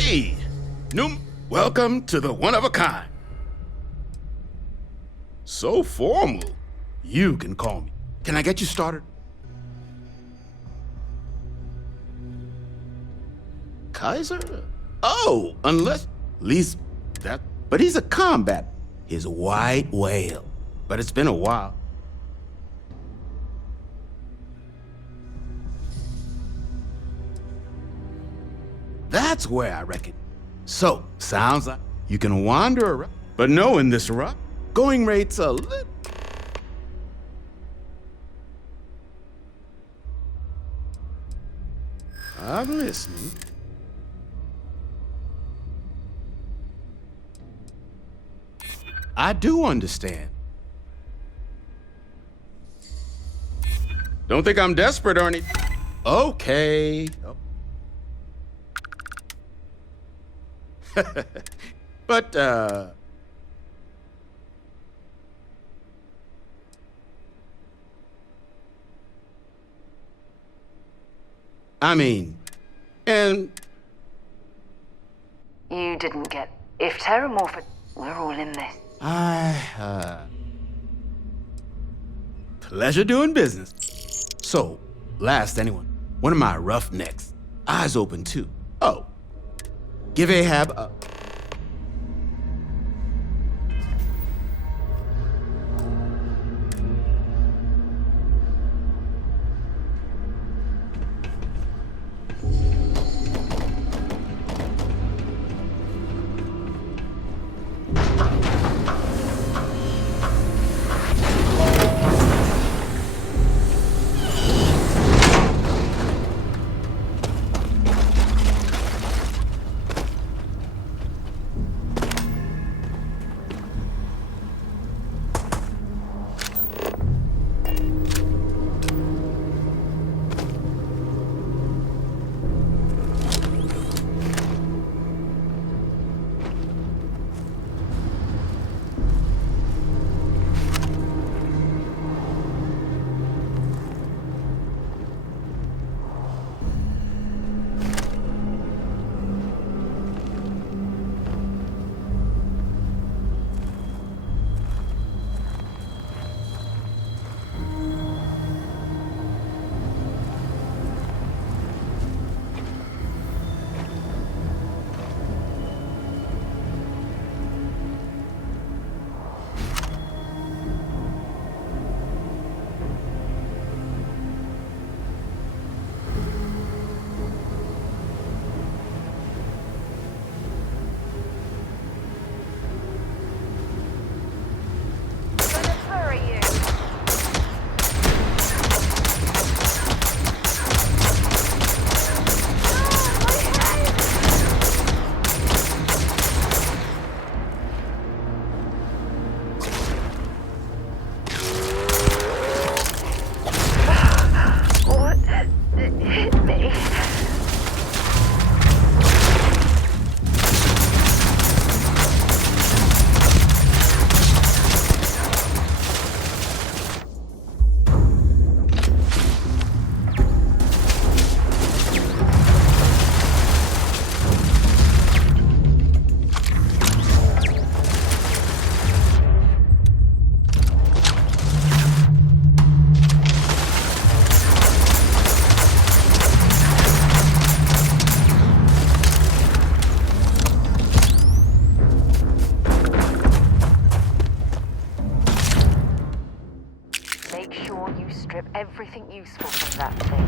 Hey, Noom, welcome to the one of a kind. So formal. You can call me. Can I get you started? Kaiser? Oh, unless... least that... But he's a combat. He's a white whale. But it's been a while. That's where I reckon. So, sounds like you can wander around. But knowing this rock, going rate's a little... I'm listening. I do understand. Don't think I'm desperate or anything. Okay. But, I mean, and... You didn't get... If Terramorph... We're all in this. Pleasure doing business. So, last anyone, one of my roughnecks, eyes open too. Oh, give Ahab a... Everything useful from that thing.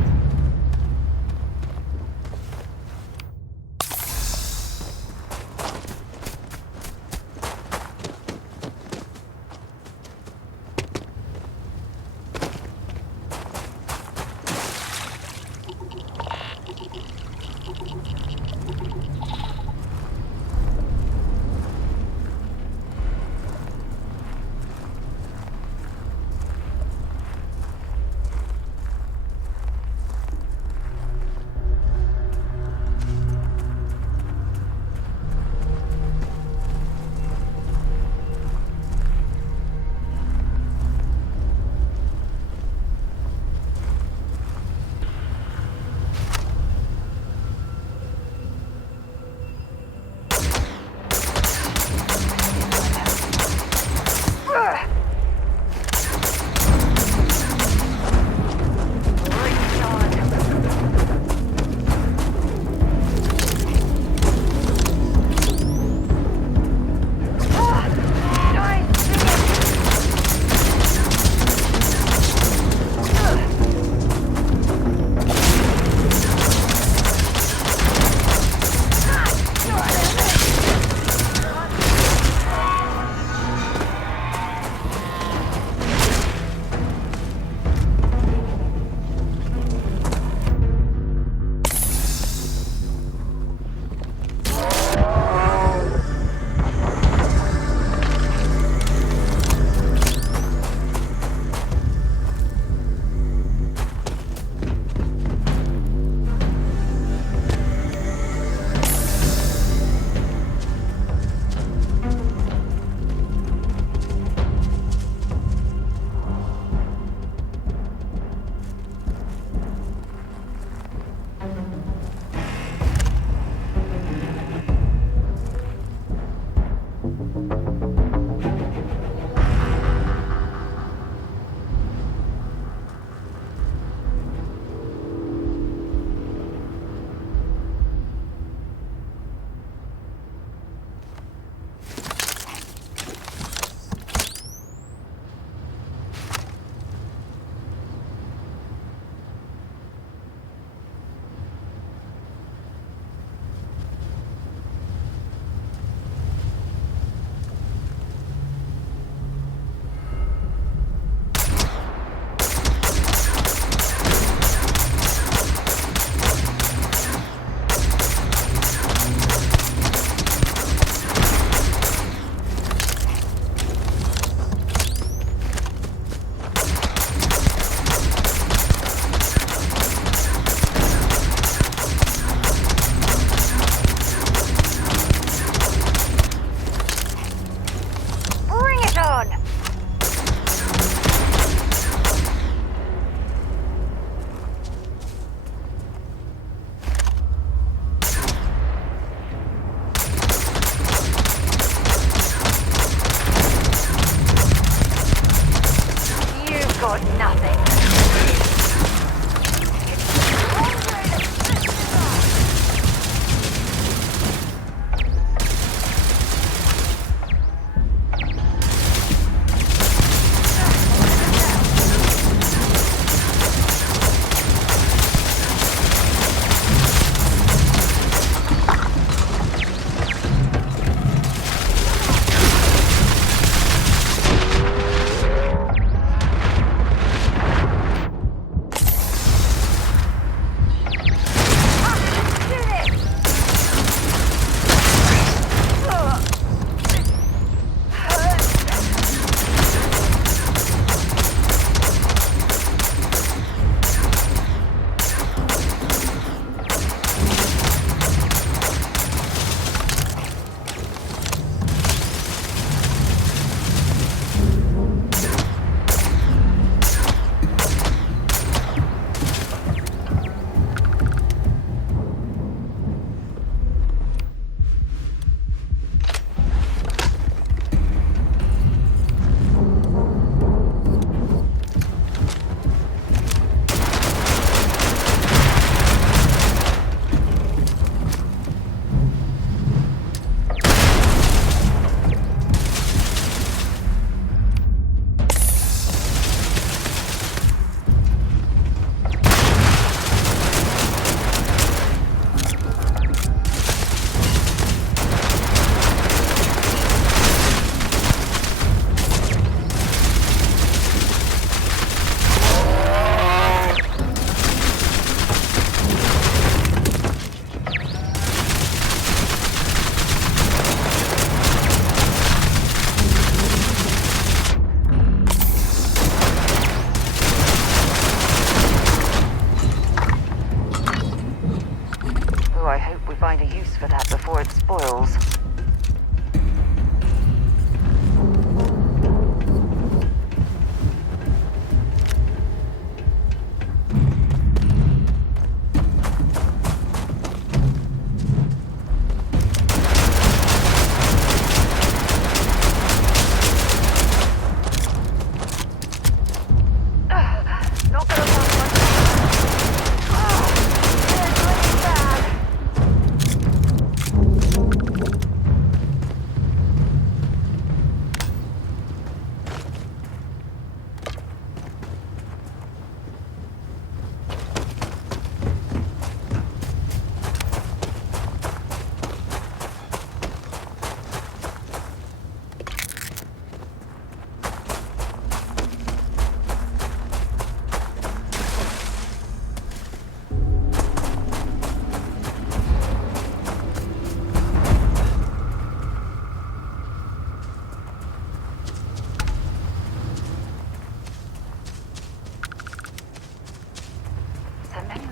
got nothing.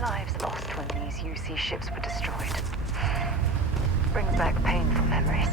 Lives lost when these UC ships were destroyed. Brings back painful memories.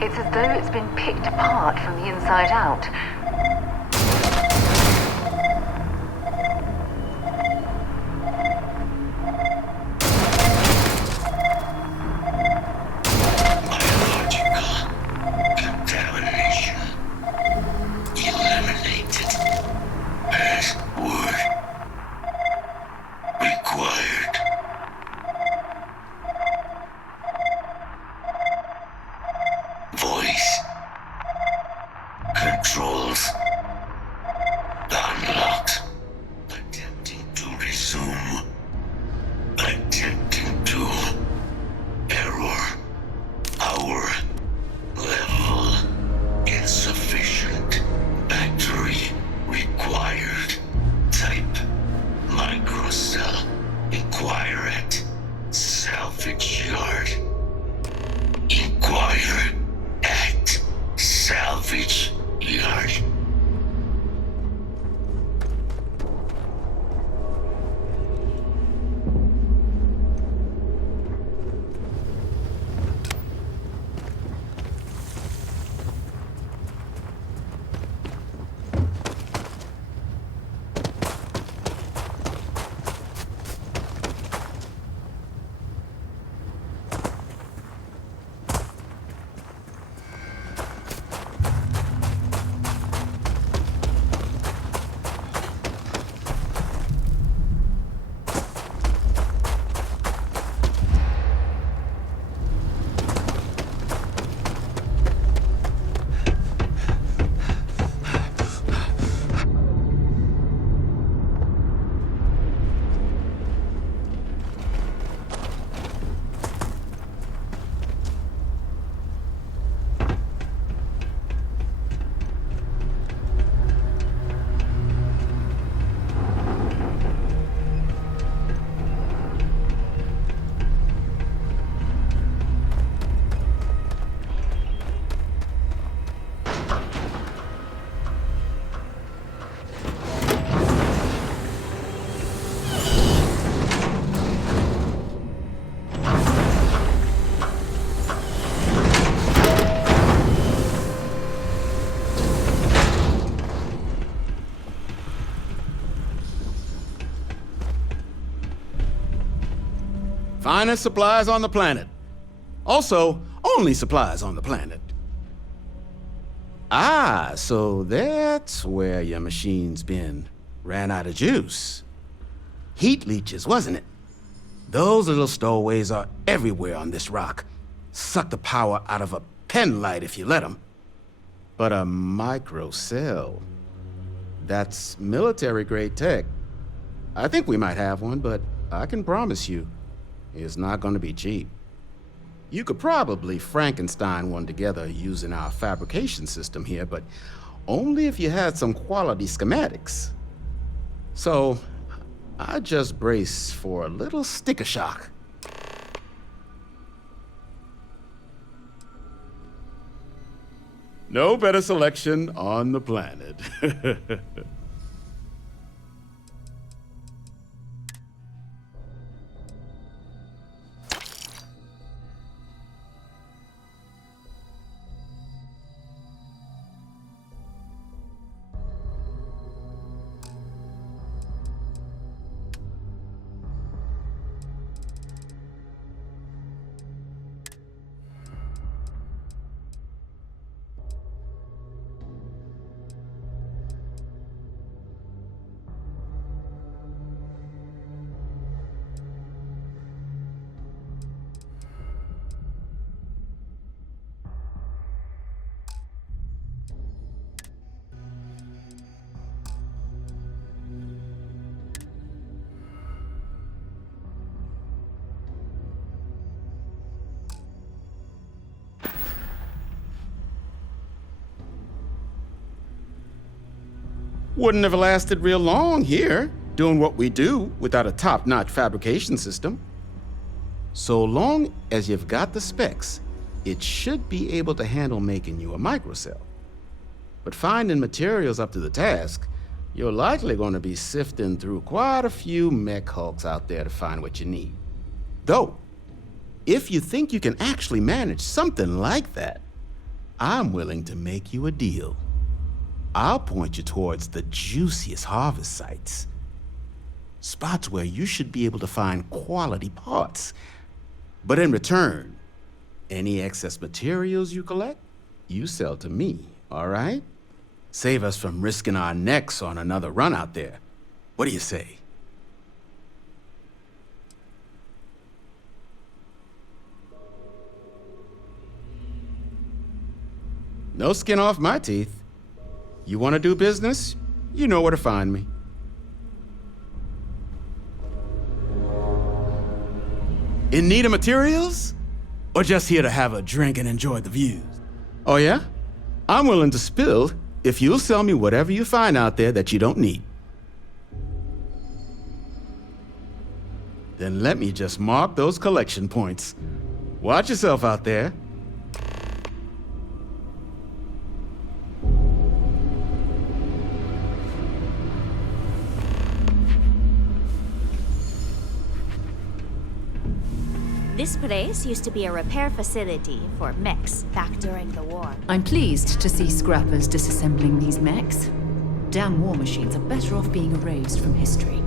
It's as though it's been picked apart from the inside out. Controls Finest supplies on the planet. Also, only supplies on the planet. Ah, so that's where your machine's been. Ran out of juice. Heat leeches, wasn't it? Those little stowaways are everywhere on this rock. Suck the power out of a pen light if you let them. But a microcell, that's military-grade tech. I think we might have one, but I can promise you, it's not going to be cheap. You could probably Frankenstein one together using our fabrication system here, but only if you had some quality schematics. So, I just brace for a little sticker shock. No better selection on the planet. Wouldn't have lasted real long here, doing what we do without a top-notch fabrication system. So long as you've got the specs, it should be able to handle making you a microcell. But finding materials up to the task, you're likely going to be sifting through quite a few mech hulks out there to find what you need. Though, if you think you can actually manage something like that, I'm willing to make you a deal. I'll point you towards the juiciest harvest sites. Spots where you should be able to find quality parts. But in return, any excess materials you collect, you sell to me, all right? Save us from risking our necks on another run out there. What do you say? No skin off my teeth. You want to do business? You know where to find me. In need of materials? Or just here to have a drink and enjoy the views? Oh yeah? I'm willing to spill if you'll sell me whatever you find out there that you don't need. Then let me just mark those collection points. Watch yourself out there. This place used to be a repair facility for mechs back during the war. I'm pleased to see scrappers disassembling these mechs. Damn war machines are better off being erased from history.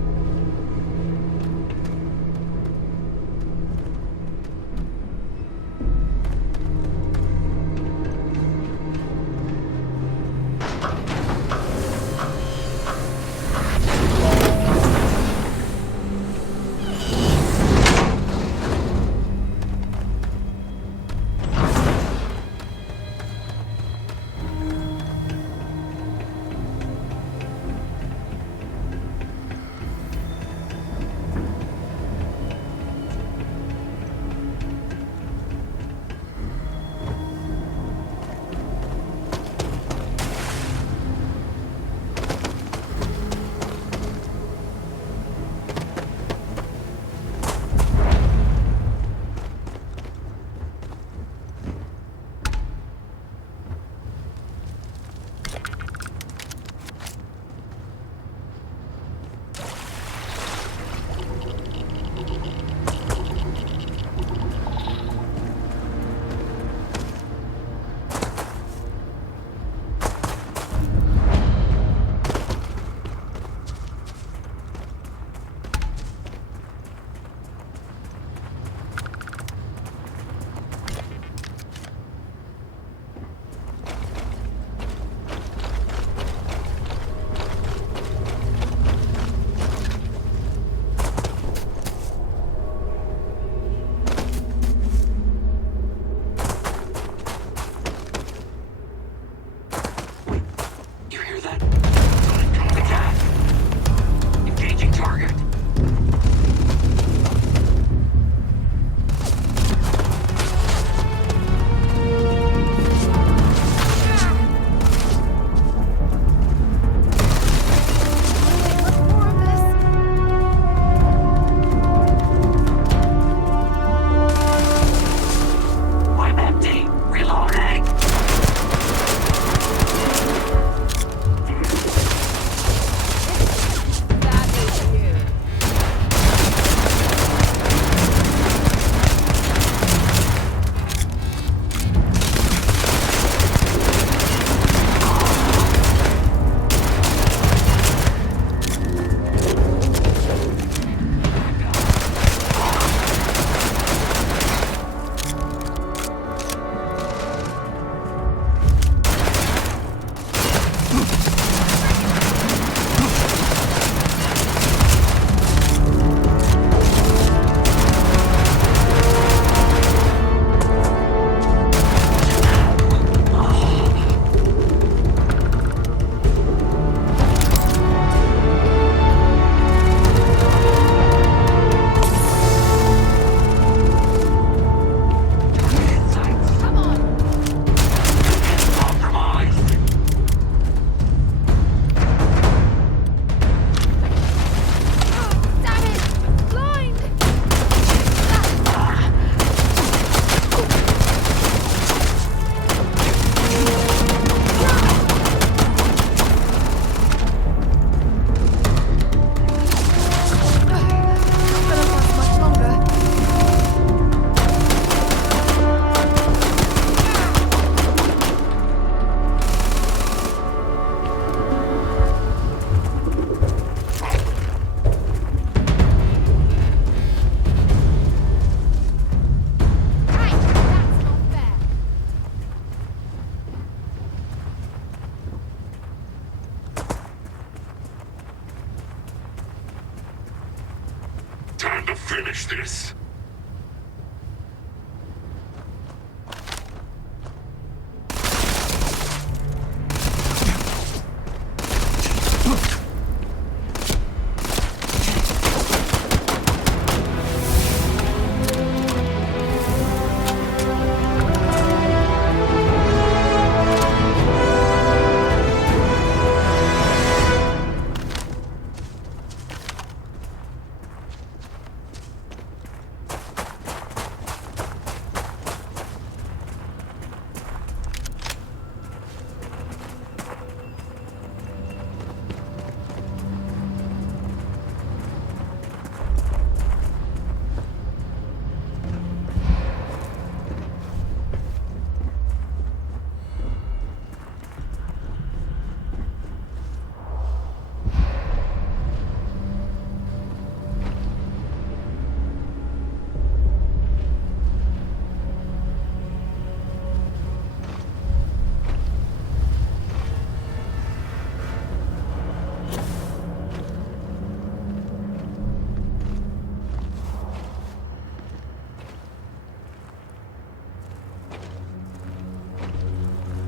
finish this.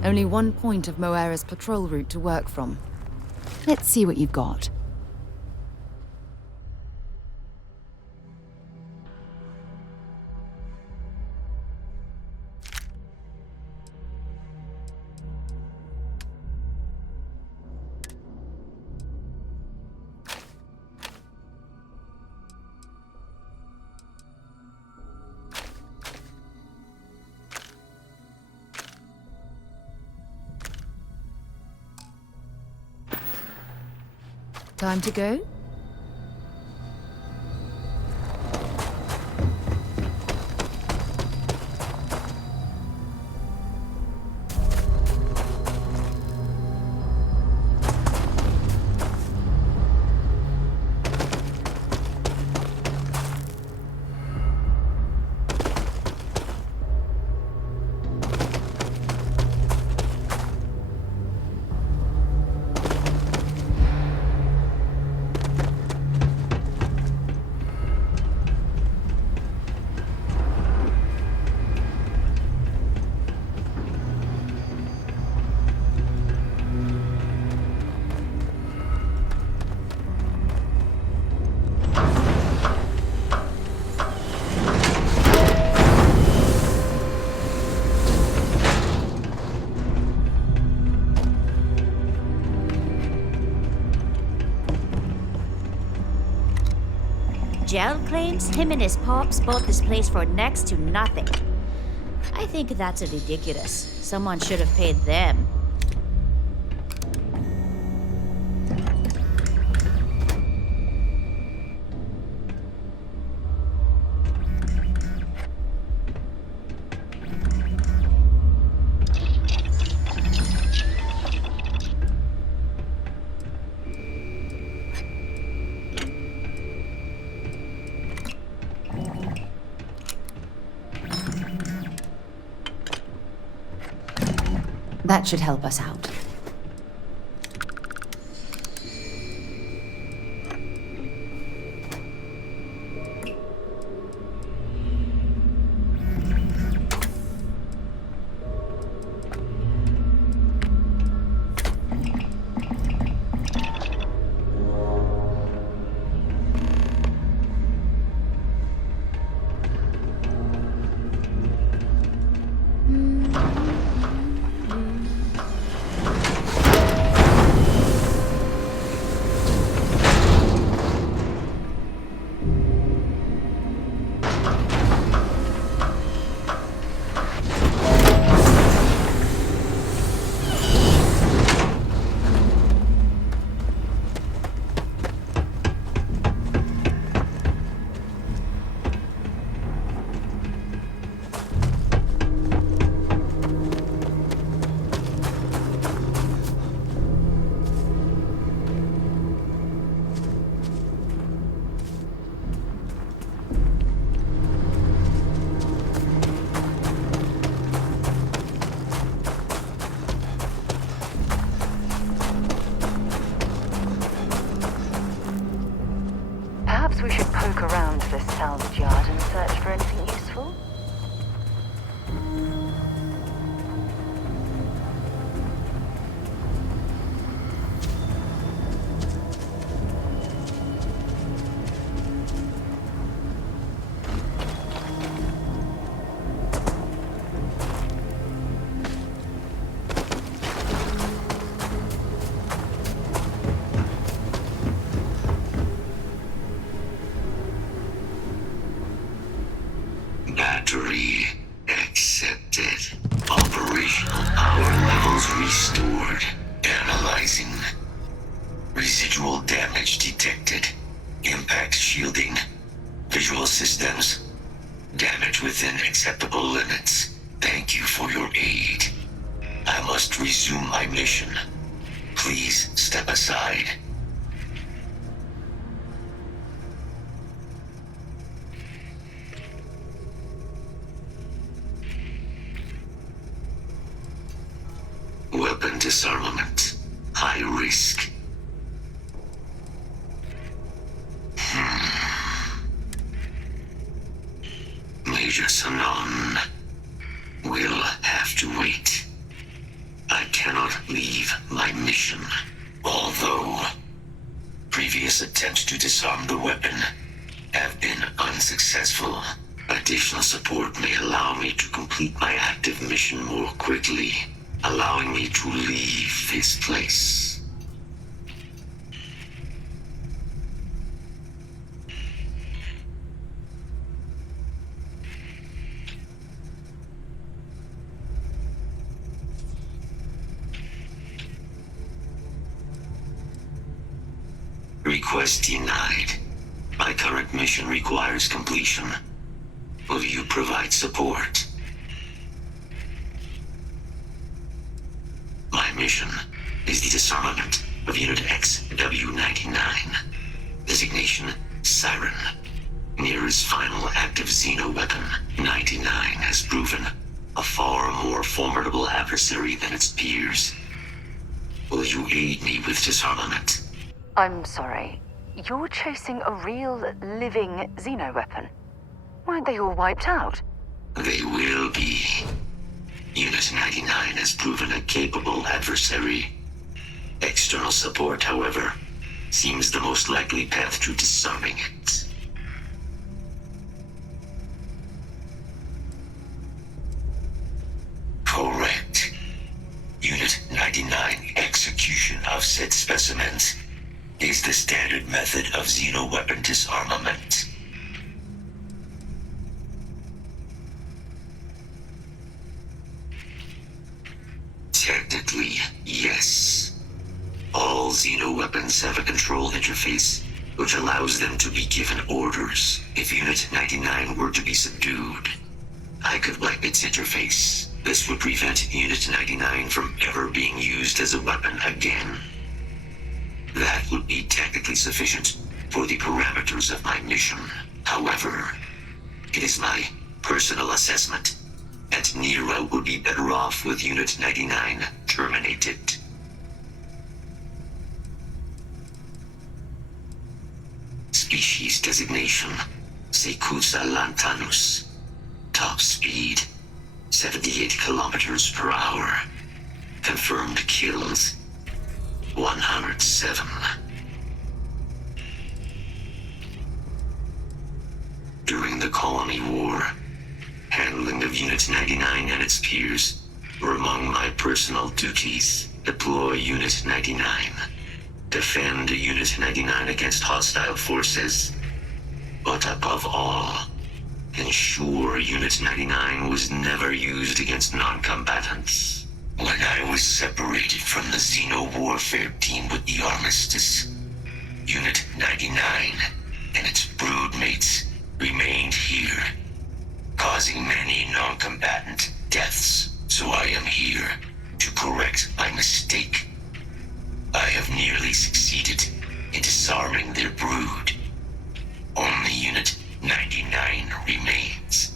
Only one point of Moera's patrol route to work from. Let's see what you've got. Time to go? Gel claims him and his pops bought this place for next to nothing. I think that's ridiculous. Someone should have paid them. That should help us out. detected. Impact shielding. Visual systems. Damage within acceptable limits. Thank you for your aid. I must resume my mission. Please step aside. Weapon disarmament. High risk. Major Sanon will have to wait. I cannot leave my mission. Although previous attempts to disarm the weapon have been unsuccessful, additional support may allow me to complete my active mission more quickly, allowing me to leave this place. Request denied. My current mission requires completion. Will you provide support? My mission is the disarmament of Unit XW-99. Designation Siren. Nearest final active Xeno weapon, 99 has proven a far more formidable adversary than its peers. Will you aid me with disarmament? I'm sorry. You're chasing a real, living Xeno weapon. Weren't they all wiped out? They will be. Unit 99 has proven a capable adversary. External support, however, seems the most likely path to disarming it. Correct. Unit 99 execution of said specimens is the standard method of Xeno weapon disarmament. Technically, yes. All Xeno weapons have a control interface, which allows them to be given orders. If Unit 99 were to be subdued, I could wipe its interface. This would prevent Unit 99 from ever being used as a weapon again. That would be technically sufficient for the parameters of my mission. However, it is my personal assessment that Nero would be better off with Unit 99 terminated. Species designation, Secusa lantanus. Top speed, 78 kilometers per hour. Confirmed kills, 107. During the Colony War, handling of Unit 99 and its peers were among my personal duties. Deploy Unit 99. Defend Unit 99 against hostile forces. But above all, ensure Unit 99 was never used against non-combatants. When I was separated from the Xeno Warfare team with the Armistice, Unit 99 and its broodmates remained here, causing many non-combatant deaths. So I am here to correct my mistake. I have nearly succeeded in disarming their brood. Only Unit 99 remains.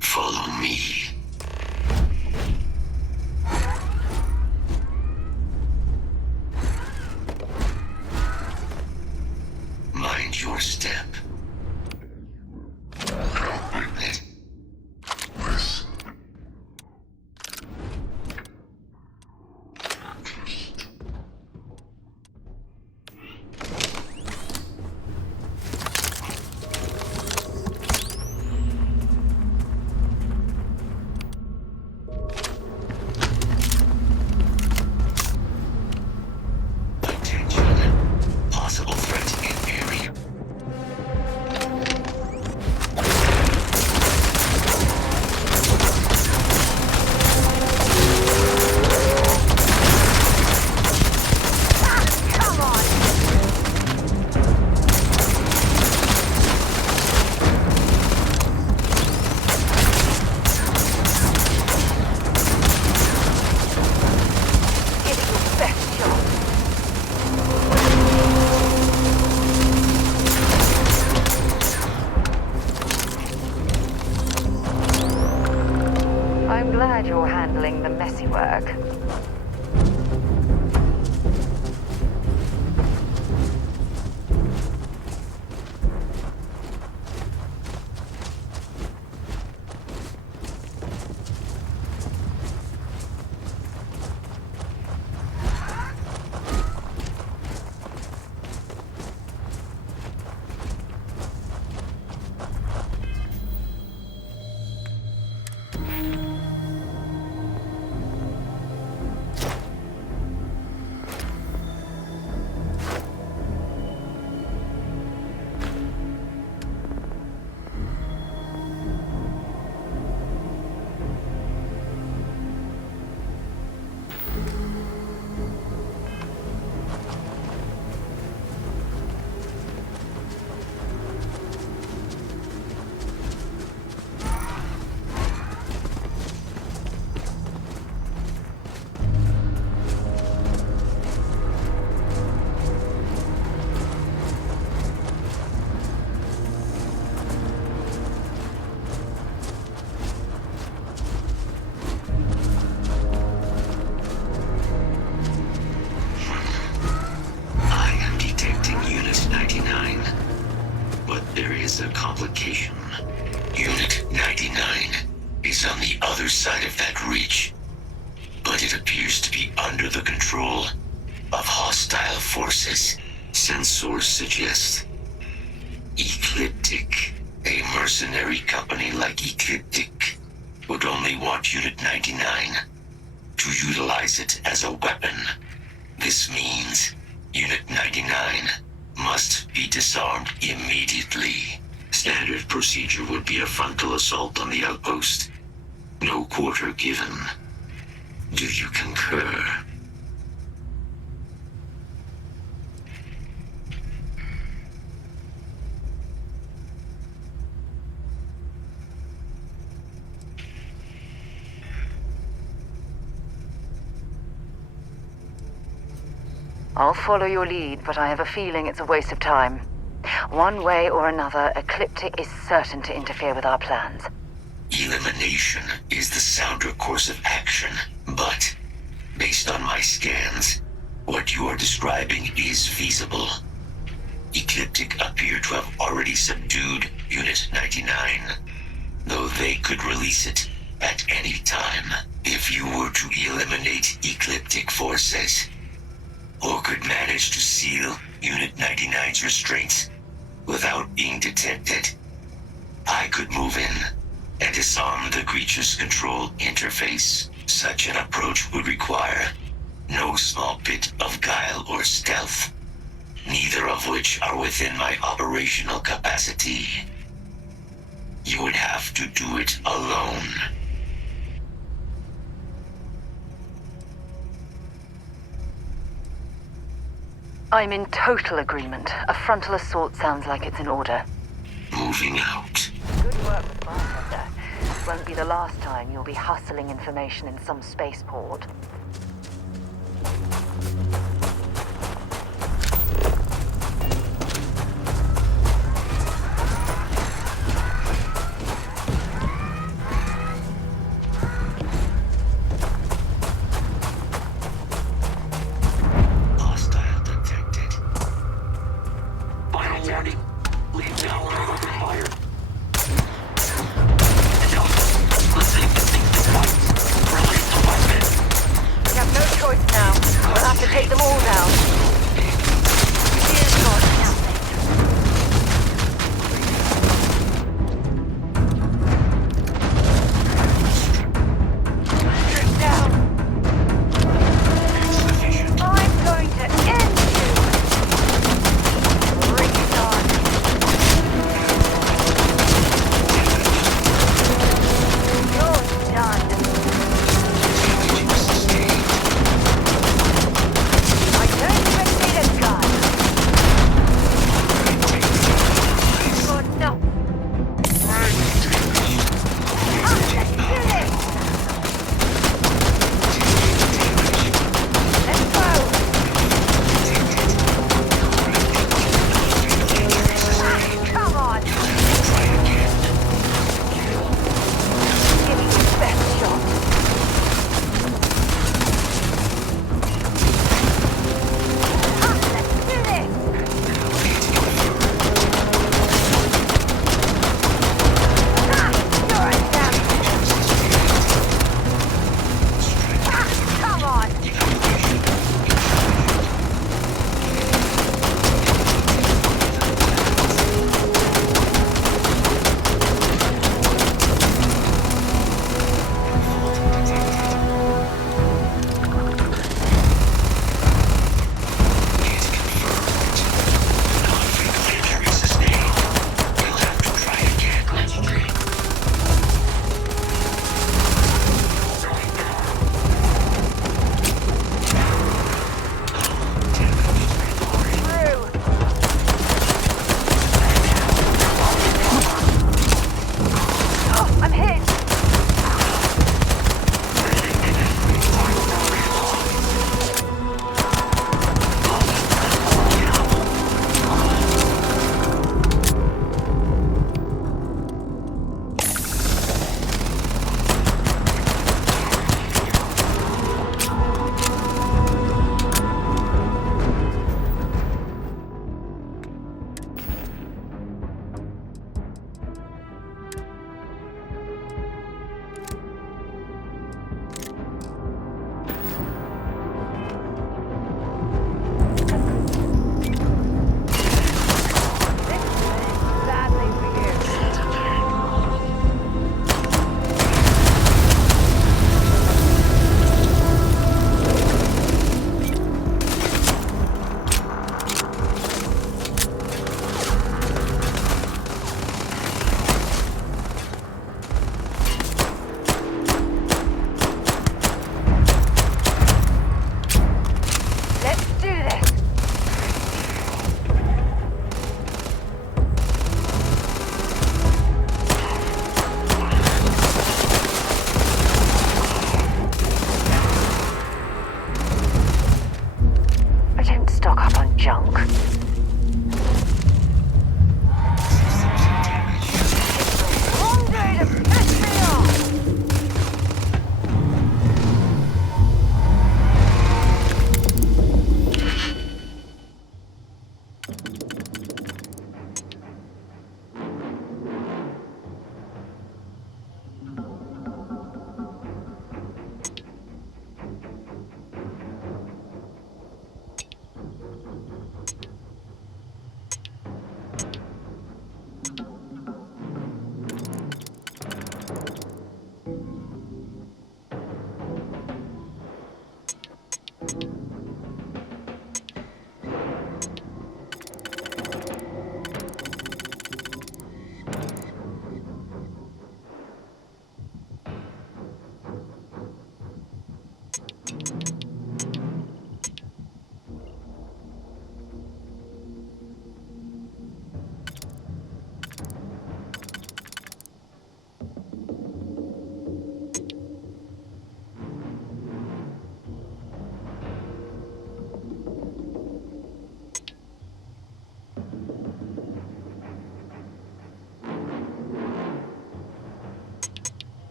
Follow me. Mind your step. I'm glad you're handling the messy work. A complication. Unit 99 is on the other side of that ridge, but it appears to be under the control of hostile forces. Sensors suggest Ecliptic, a mercenary company like Ecliptic, would only want Unit 99 to utilize it as a weapon. This means Unit 99 must be disarmed immediately. Standard procedure would be a frontal assault on the outpost. No quarter given. Do you concur? I'll follow your lead, but I have a feeling it's a waste of time. One way or another, Ecliptic is certain to interfere with our plans. Elimination is the sounder course of action, but based on my scans, what you are describing is feasible. Ecliptic appear to have already subdued Unit 99, though they could release it at any time. If you were to eliminate Ecliptic forces, or could manage to seal Unit 99's restraints without being detected, I could move in and disarm the creature's control interface. Such an approach would require no small bit of guile or stealth, neither of which are within my operational capacity. You would have to do it alone. I'm in total agreement. A frontal assault sounds like it's in order. Moving out. Good work, Bartender. This won't be the last time you'll be hustling information in some spaceport.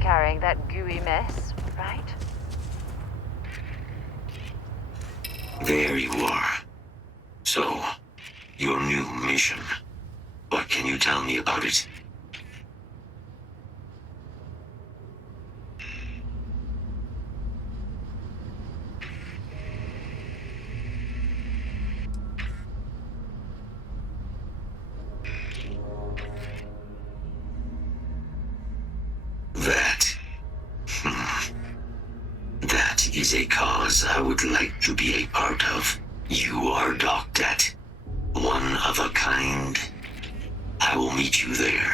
Carrying that gooey mess, right? There you are. So, your new mission. What can you tell me about it? That is a cause I would like to be a part of. You are docked at one of a kind. I will meet you there.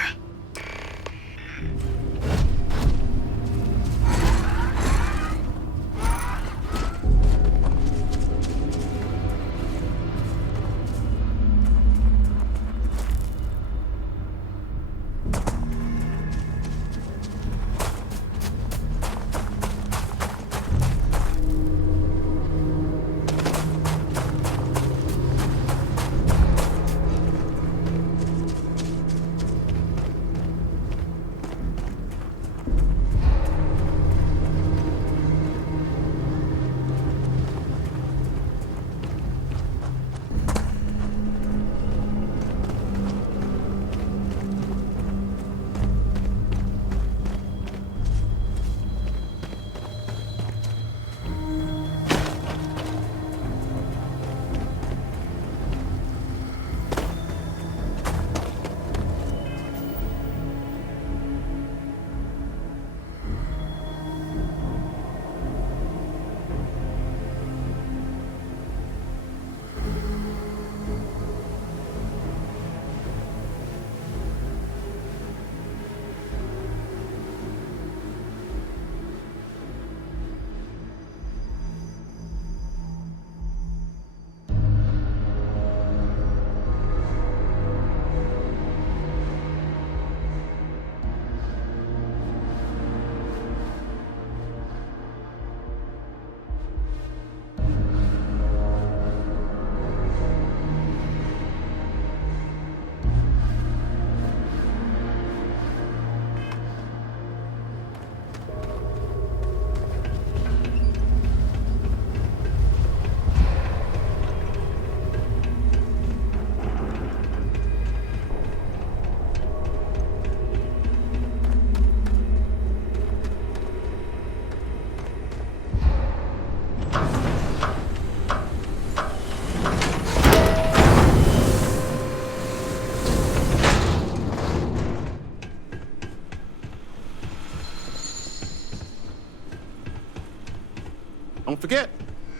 Don't forget,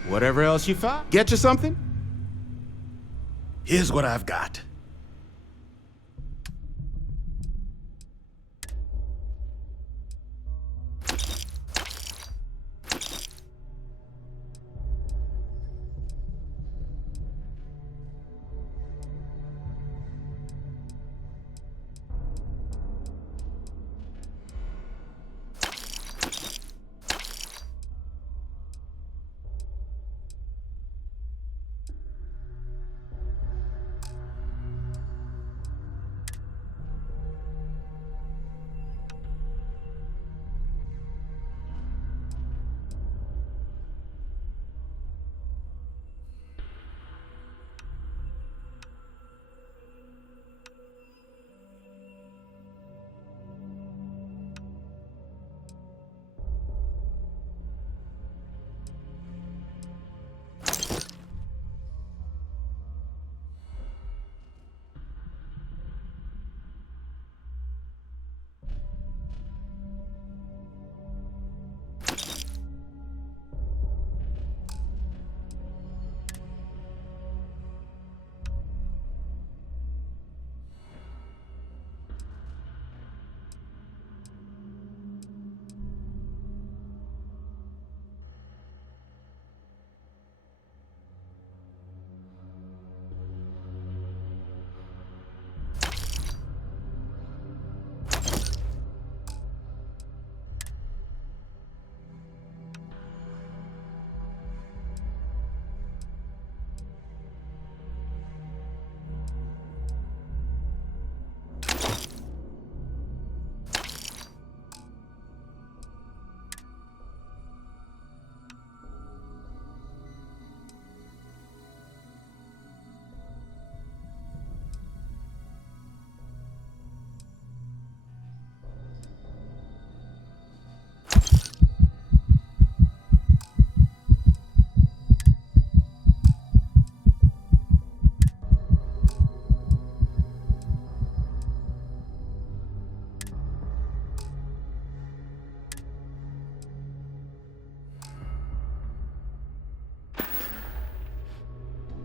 whatever else you find, get you something? Here's what I've got.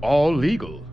all legal.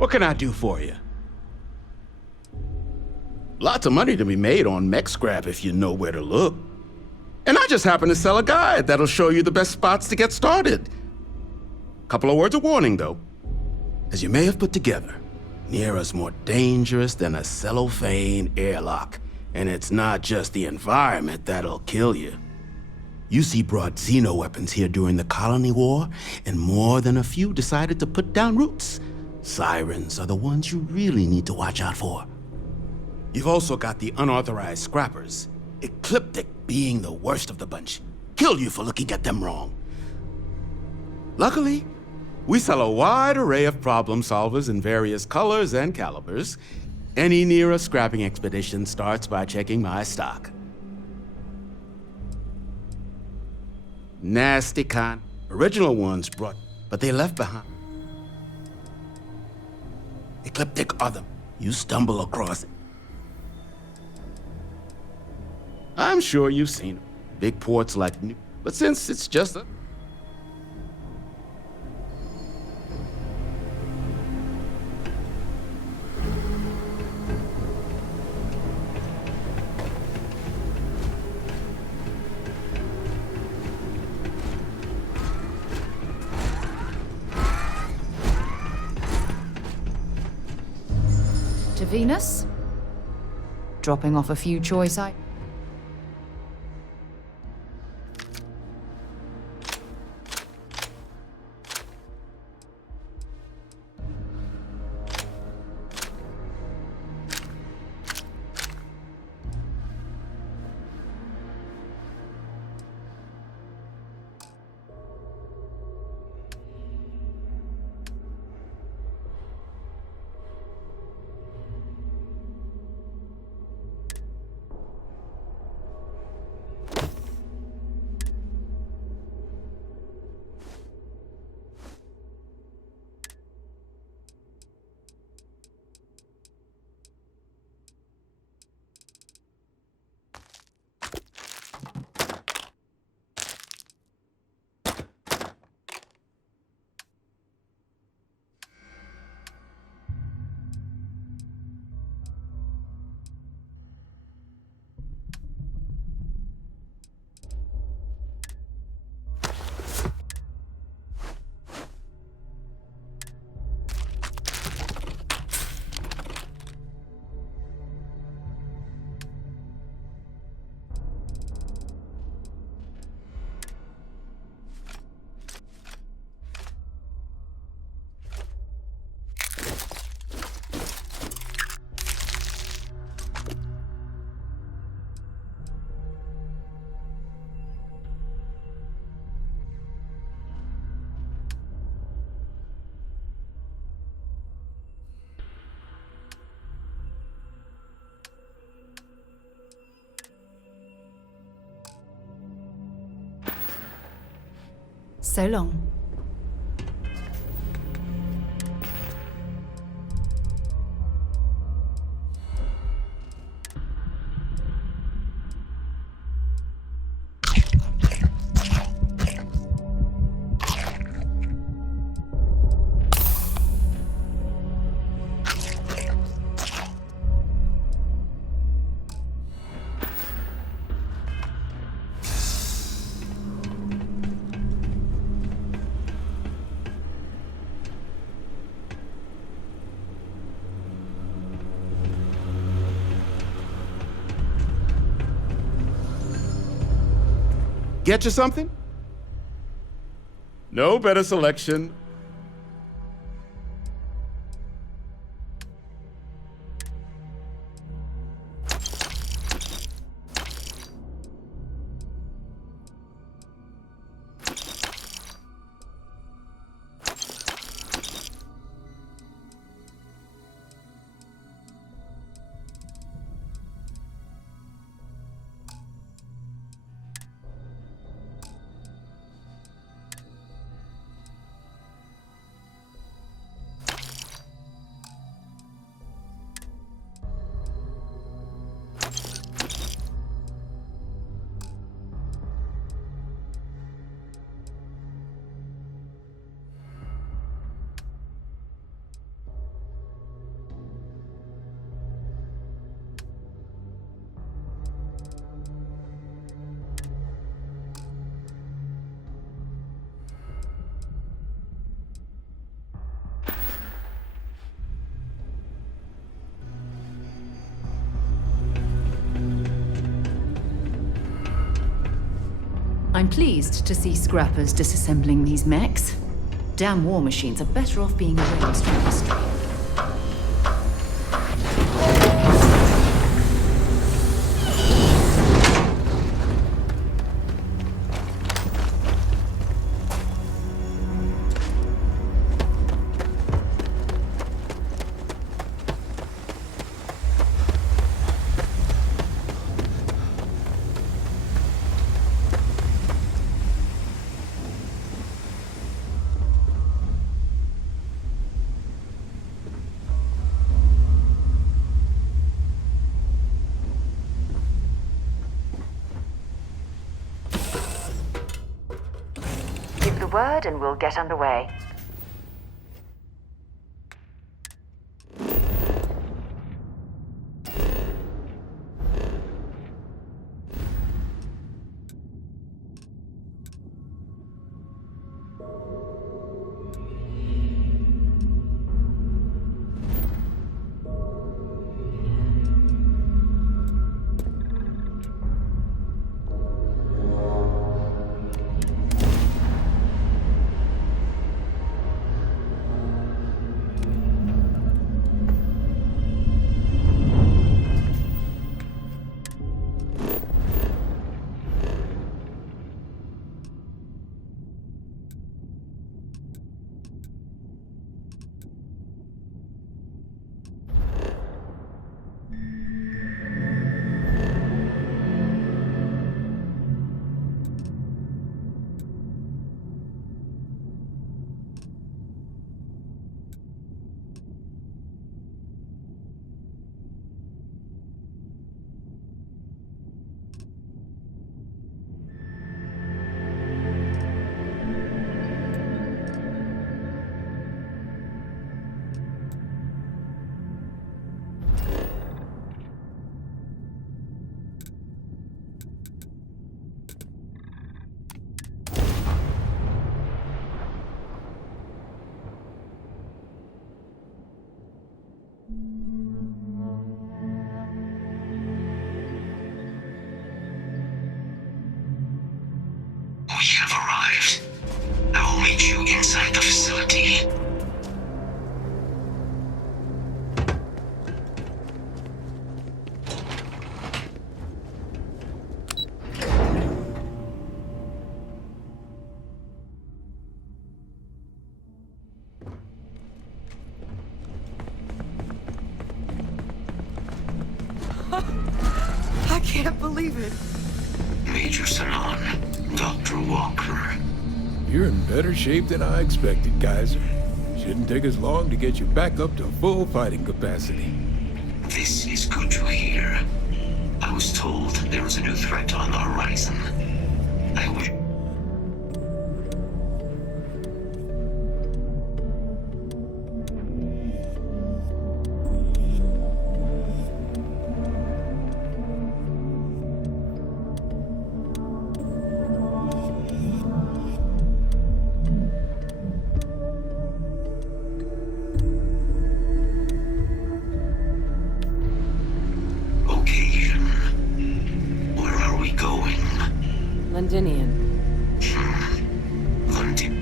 What can I do for you? Lots of money to be made on mech scrap if you know where to look. And I just happen to sell a guide that'll show you the best spots to get started. Couple of words of warning, though. As you may have put together, Nira's more dangerous than a cellophane airlock. And it's not just the environment that'll kill you. UC brought Xeno weapons here during the Colony War, and more than a few decided to put down roots. Sirens are the ones you really need to watch out for. You've also got the unauthorized scrappers, Ecliptic being the worst of the bunch. Kill you for looking at them wrong. Luckily, we sell a wide array of problem solvers in various colors and calibers. Any Nira scrapping expedition starts by checking my stock. Nasty kind. Original ones brought, but they left behind. Ecliptic are them. You stumble across it. I'm sure you've seen them. Big ports like New, but since it's just a... To Venus? Dropping off a few choice items. So long. Get you something? No better selection. I'm pleased to see scrappers disassembling these mechs. Damn war machines are better off being erased from history. Word and we'll get underway. We have arrived. I will meet you inside the facility. I can't believe it. Major Sanon, Dr. Walker. You're in better shape than I expected, Kaiser. Shouldn't take us long to get you back up to full fighting capacity. This is good to hear. I was told there was a new threat on the horizon. I wish... Londinian. London.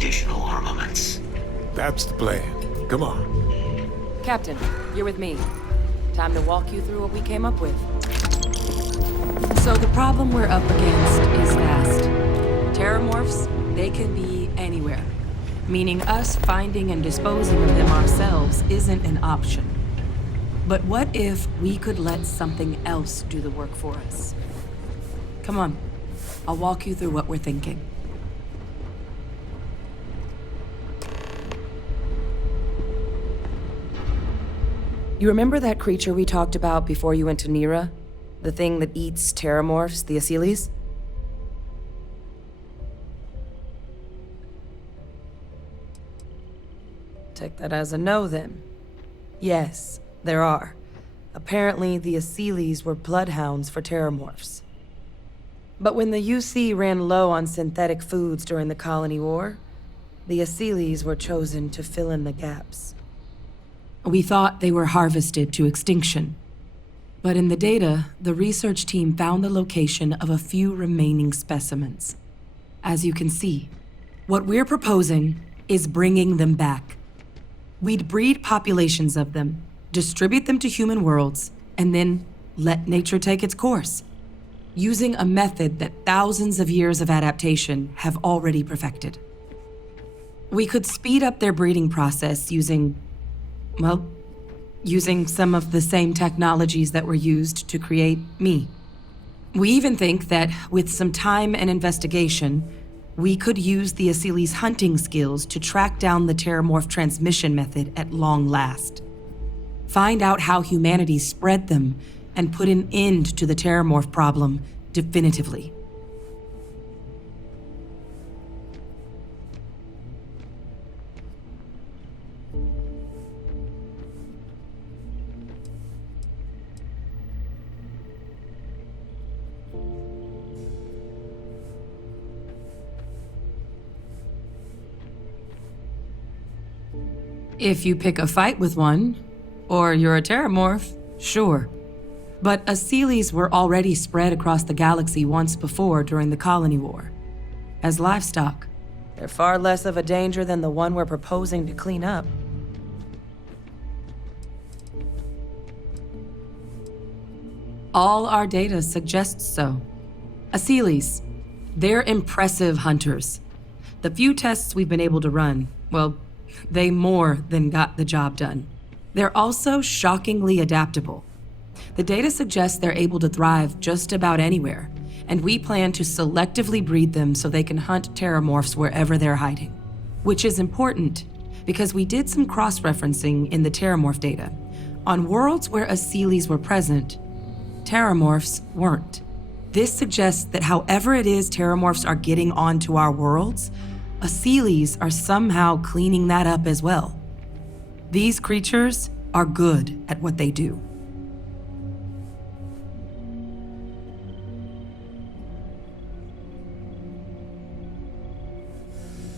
Additional armaments. That's the plan. Come on. Captain, you're with me. Time to walk you through what we came up with. So the problem we're up against is vast. Terramorphs, they can be anywhere. Meaning us finding and disposing of them ourselves isn't an option. But what if we could let something else do the work for us? Come on, I'll walk you through what we're thinking. You remember that creature we talked about before you went to Nira? The thing that eats terramorphs, the Asylees? Take that as a no, then. Yes, there are. Apparently, the Asylees were bloodhounds for terramorphs. But when the UC ran low on synthetic foods during the Colony War, the Asylees were chosen to fill in the gaps. We thought they were harvested to extinction. But in the data, the research team found the location of a few remaining specimens. As you can see, what we're proposing is bringing them back. We'd breed populations of them, distribute them to human worlds, and then let nature take its course, using a method that thousands of years of adaptation have already perfected. We could speed up their breeding process using some of the same technologies that were used to create me. We even think that, with some time and investigation, we could use the Asylees' hunting skills to track down the terramorph transmission method at long last. Find out how humanity spread them and put an end to the terramorph problem definitively. If you pick a fight with one, or you're a terramorph, sure. But Asylees were already spread across the galaxy once before during the Colony War. As livestock, they're far less of a danger than the one we're proposing to clean up. All our data suggests so. Asylees, they're impressive hunters. The few tests we've been able to run, well, they more than got the job done. They're also shockingly adaptable. The data suggests they're able to thrive just about anywhere, and we plan to selectively breed them so they can hunt terramorphs wherever they're hiding. Which is important, because we did some cross-referencing in the terramorph data. On worlds where Asylees were present, terramorphs weren't. This suggests that however it is terramorphs are getting onto our worlds, Asylees are somehow cleaning that up as well. These creatures are good at what they do.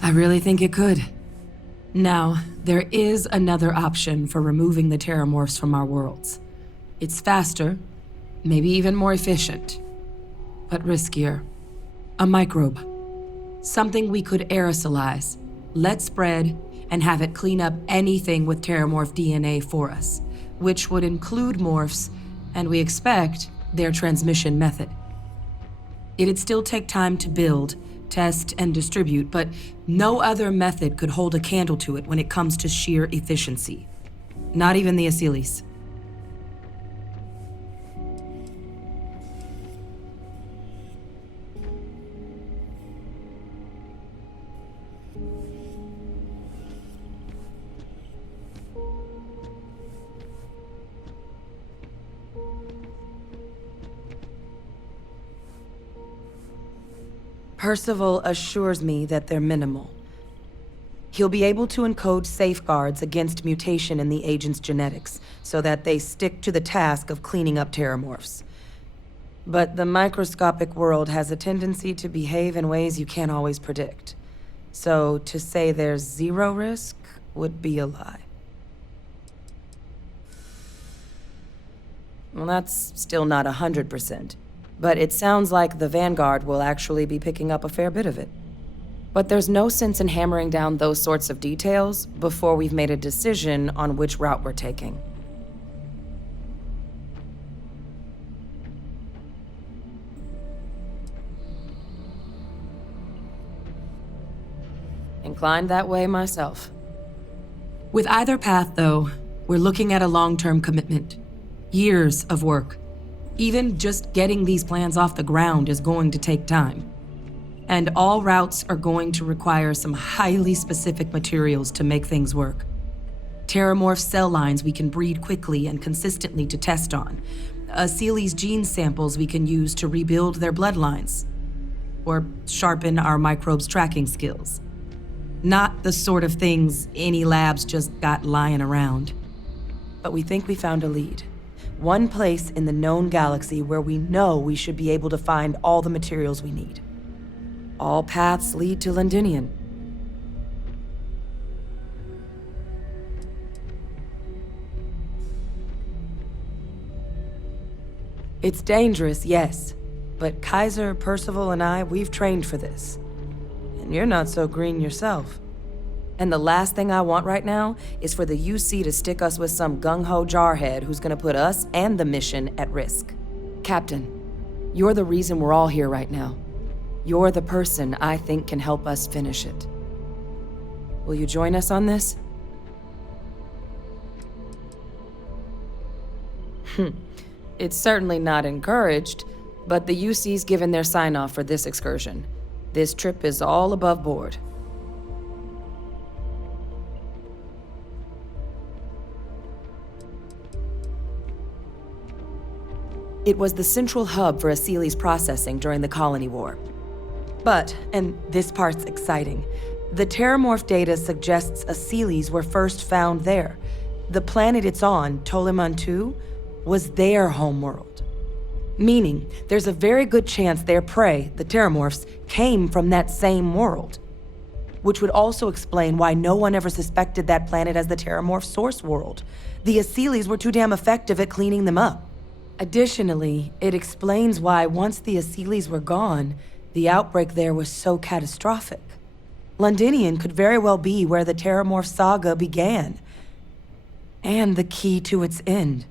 I really think it could. Now, there is another option for removing the terramorphs from our worlds. It's faster, maybe even more efficient, but riskier. A microbe. Something we could aerosolize, let spread, and have it clean up anything with terramorph DNA for us, which would include morphs, and we expect their transmission method. It'd still take time to build, test, and distribute, but no other method could hold a candle to it when it comes to sheer efficiency. Not even the Asylees. Percival assures me that they're minimal. He'll be able to encode safeguards against mutation in the agent's genetics, so that they stick to the task of cleaning up terramorphs. But the microscopic world has a tendency to behave in ways you can't always predict. So to say there's zero risk would be a lie. Well, that's still not 100%. But it sounds like the Vanguard will actually be picking up a fair bit of it. But there's no sense in hammering down those sorts of details before we've made a decision on which route we're taking. Inclined that way myself. With either path, though, we're looking at a long-term commitment. Years of work. Even just getting these plans off the ground is going to take time. And all routes are going to require some highly specific materials to make things work. Terramorph cell lines we can breed quickly and consistently to test on. Asylees gene samples we can use to rebuild their bloodlines. Or sharpen our microbes tracking skills. Not the sort of things any labs just got lying around. But we think we found a lead. One place in the known galaxy where we know we should be able to find all the materials we need. All paths lead to Londinian. It's dangerous, yes, but Kaiser, Percival, and I, we've trained for this. And you're not so green yourself. And the last thing I want right now is for the UC to stick us with some gung-ho jarhead who's gonna put us and the mission at risk. Captain, you're the reason we're all here right now. You're the person I think can help us finish it. Will you join us on this? It's certainly not encouraged, but the UC's given their sign-off for this excursion. This trip is all above board. It was the central hub for Asylees processing during the Colony War. But, and this part's exciting, the terramorph data suggests Asylees were first found there. The planet it's on, Toliman 2, was their homeworld. Meaning, there's a very good chance their prey, the terramorphs, came from that same world. Which would also explain why no one ever suspected that planet as the terramorph source world. The Asylees were too damn effective at cleaning them up. Additionally, it explains why once the Asylees were gone, the outbreak there was so catastrophic. Londinian could very well be where the Terramorph saga began, and the key to its end.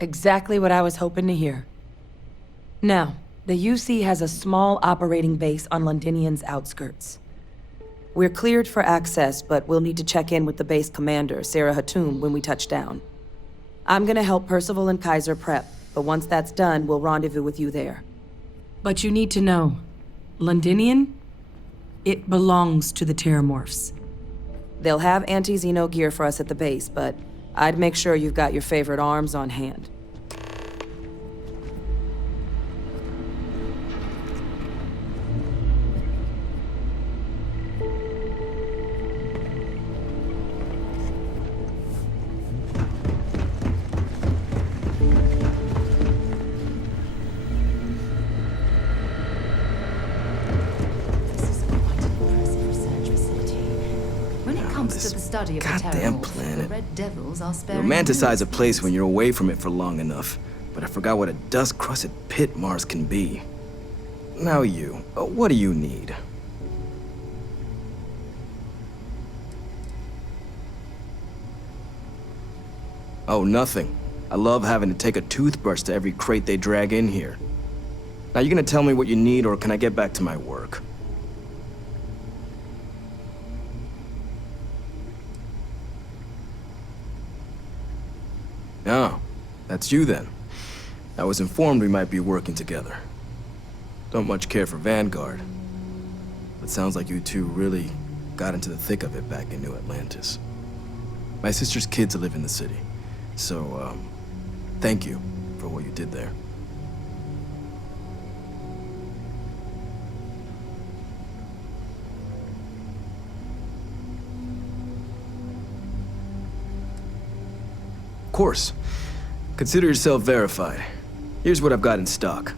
Exactly what I was hoping to hear. Now, the UC has a small operating base on Londinian's outskirts. We're cleared for access, but we'll need to check in with the base commander, Sarah Hatum, when we touch down. I'm gonna help Percival and Kaiser prep, but once that's done, we'll rendezvous with you there. But you need to know, Londinian, it belongs to the Terramorphs. They'll have anti-Xeno gear for us at the base, but I'd make sure you've got your favorite arms on hand. this the study of the goddamn Terramorphs, planet. the Red Devils are You sparing romanticize a no place when expense. you're away from it for long enough, but I forgot what a dust-crusted pit Mars can be. Now you, what do you need? Oh, nothing. I love having to take a toothbrush to every crate they drag in here. Now, you gonna tell me what you need, or can I get back to my work? Oh, that's you then. I was informed we might be working together. Don't much care for Vanguard, but sounds like you two really got into the thick of it back in New Atlantis. My sister's kids live in the city, so, thank you for what you did there. Of course. Consider yourself verified. Here's what I've got in stock.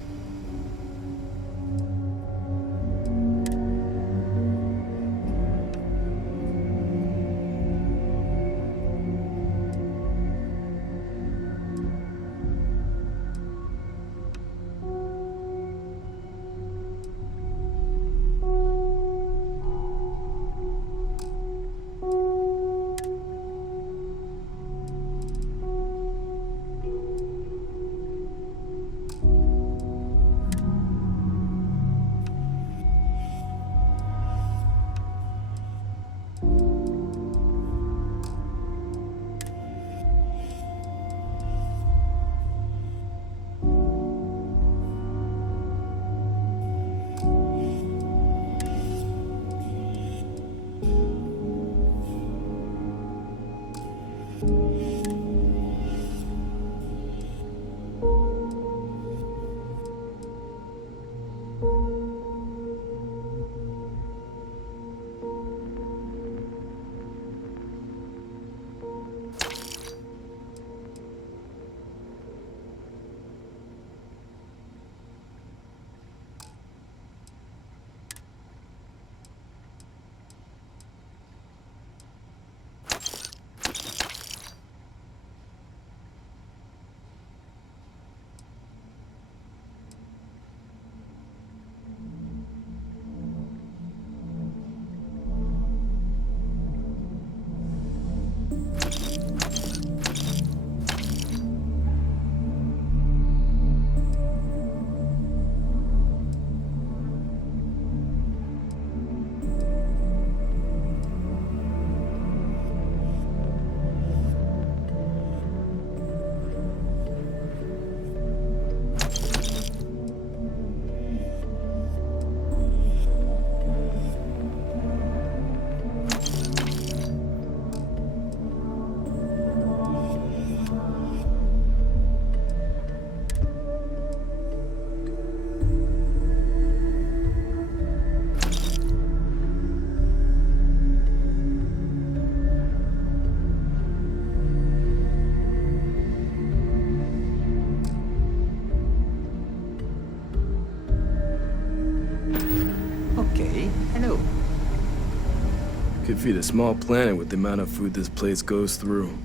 Could feed a small planet with the amount of food this place goes through.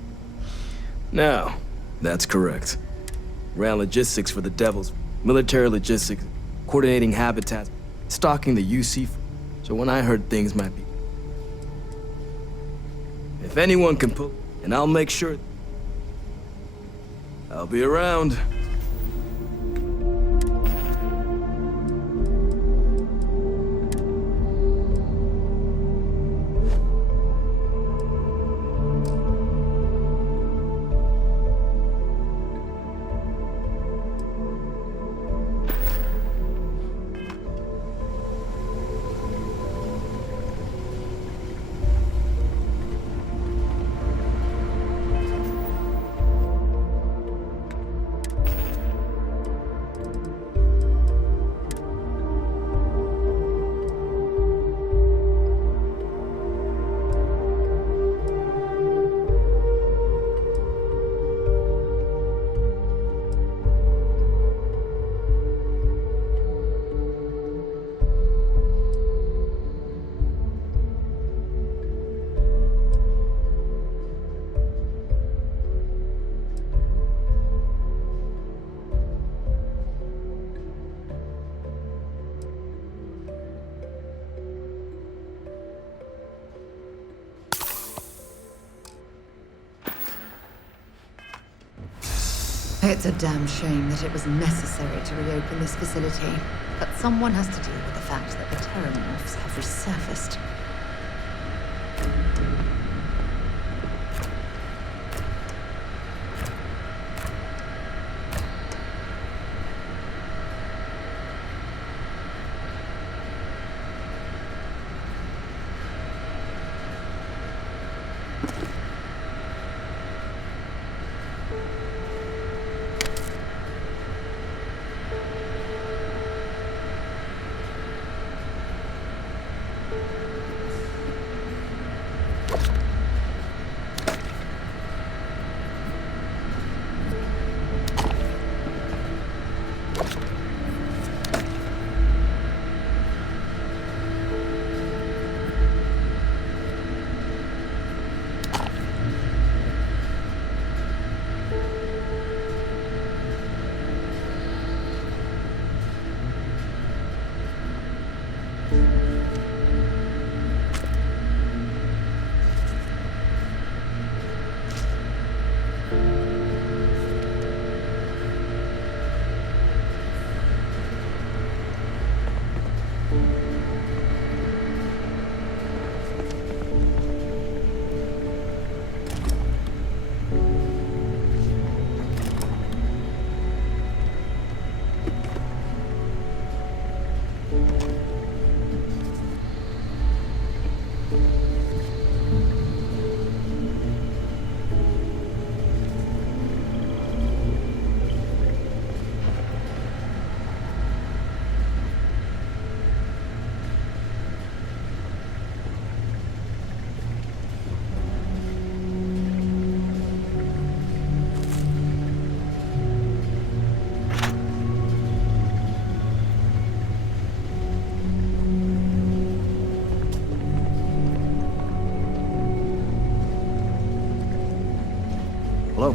Now, that's correct. Ran logistics for the Devils, military logistics, coordinating habitats, stocking the UC. So when I heard things might be... If anyone can pull, and I'll make sure... I'll be around. It's a damn shame that it was necessary to reopen this facility, but someone has to deal with the fact that the Terramorphs have resurfaced. Hello?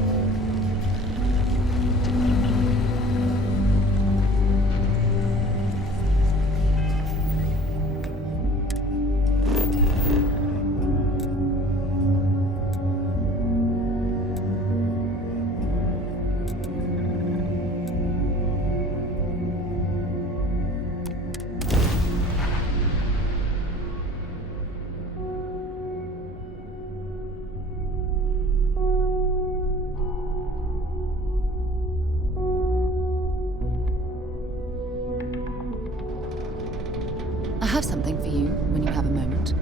I have something for you when you have a moment.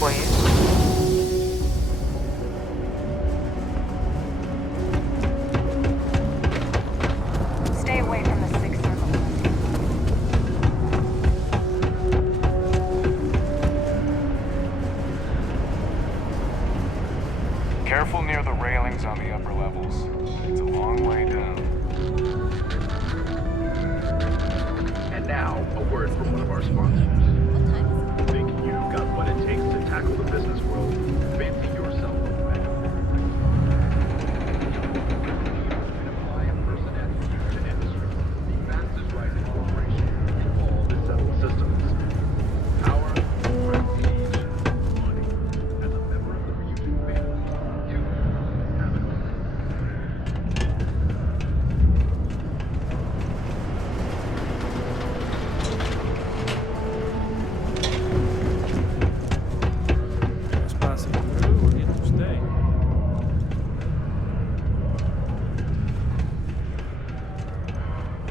for you. Stay away from the 6th Circle. Careful near the railings on the upper levels. It's a long way down. And now, a word from one of our sponsors. Think you've got what it takes to tackle the business world? Fancy yourself a brand. Apply a person at the industry. The fastest rising corporation in all the settled systems. Power, prestige, money. As a member of the reunion family, you have it all. Just passing through or here to stay?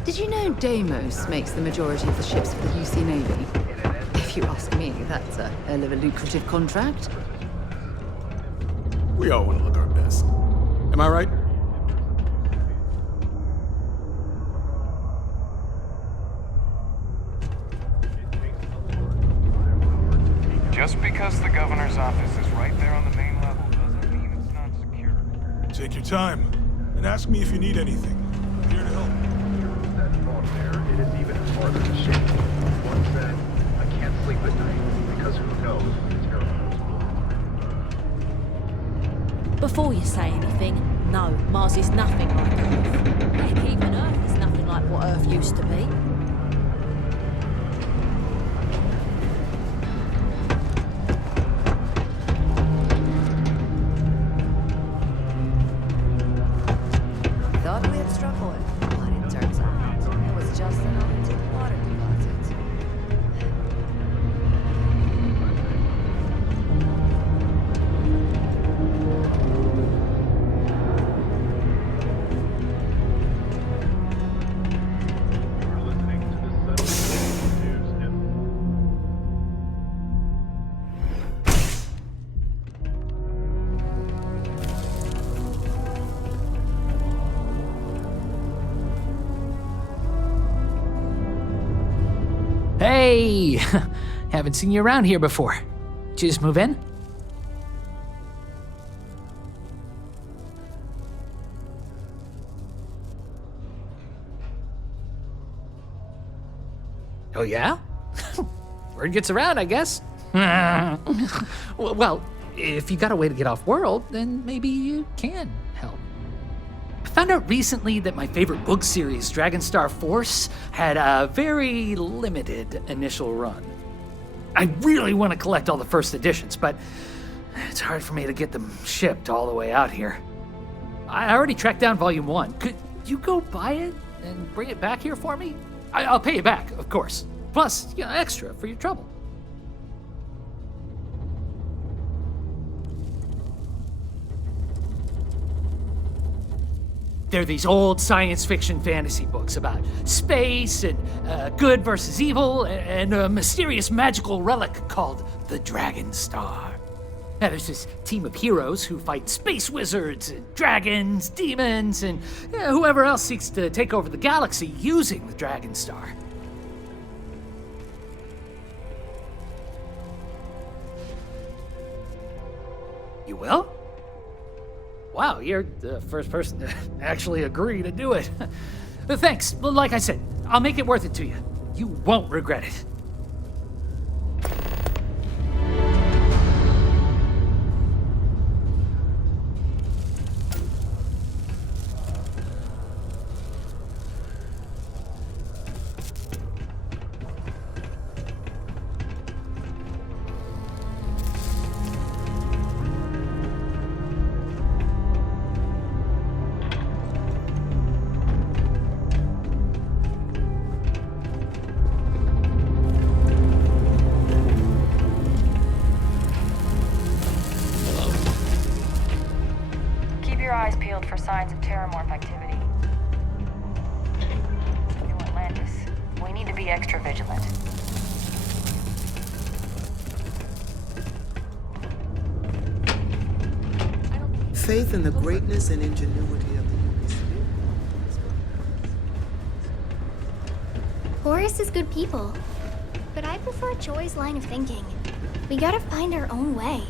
Did you know Deimos makes the majority of the ships for the UC Navy? If you ask me, that's a hell of a lucrative contract. We all want to look our best. Am I right? Just because the governor's office is right there on the main level doesn't mean it's not secure. Take your time, and ask me if you need anything. I'm here to help. That thought there, it is even harder to shake. One said, I can't sleep at night because who knows when the terrorists will. Before you say anything, no, Mars is nothing like Earth. Heck, even Earth is nothing like what Earth used to be. Thought we had struck oil, but it turns out it was just an empty water deposit. You're listening to the Settled News Network. Hey! Haven't seen you around here before. Did you just move in? Oh, yeah? Word gets around, I guess. Well, if you got a way to get off world, then maybe you can help. I found out recently that my favorite book series, Dragonstar Force, had a very limited initial run. I really want to collect all the first editions, but it's hard for me to get them shipped all the way out here. I already tracked down Volume 1. Could you go buy it and bring it back here for me? I'll pay you back, of course. Plus, extra for your trouble. They're these old science fiction fantasy books about space and good versus evil and a mysterious magical relic called the Dragon Star. Now, there's this team of heroes who fight space wizards and dragons, demons, and whoever else seeks to take over the galaxy using the Dragon Star. You will? Wow, you're the first person to actually agree to do it. But thanks. Like I said, I'll make it worth it to you. You won't regret it. Peeled for signs of terramorph activity. New Atlantis. We need to be extra vigilant. faith in the greatness and ingenuity of the UBC. Horus is good people, but I prefer Joy's line of thinking. We gotta find our own way.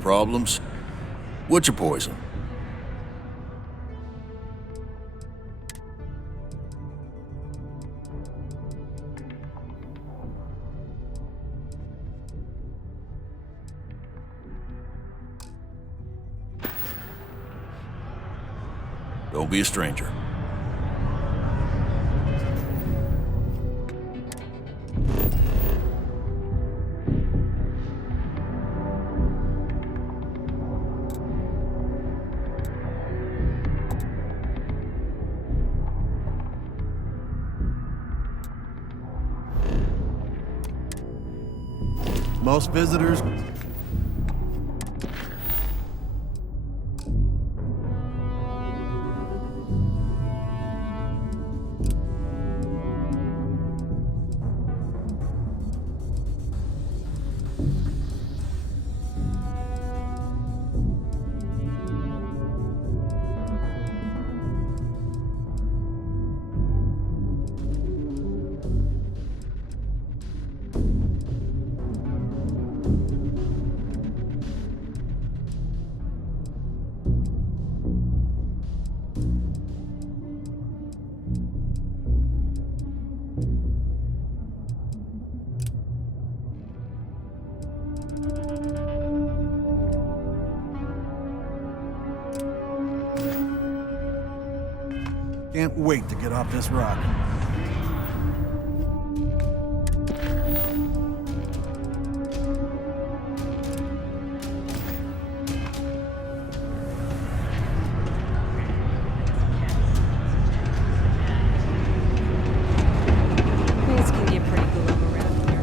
Problems? What's your poison? Don't be a stranger. Most visitors... Can't wait to get off this rock. Things can get pretty glum around here.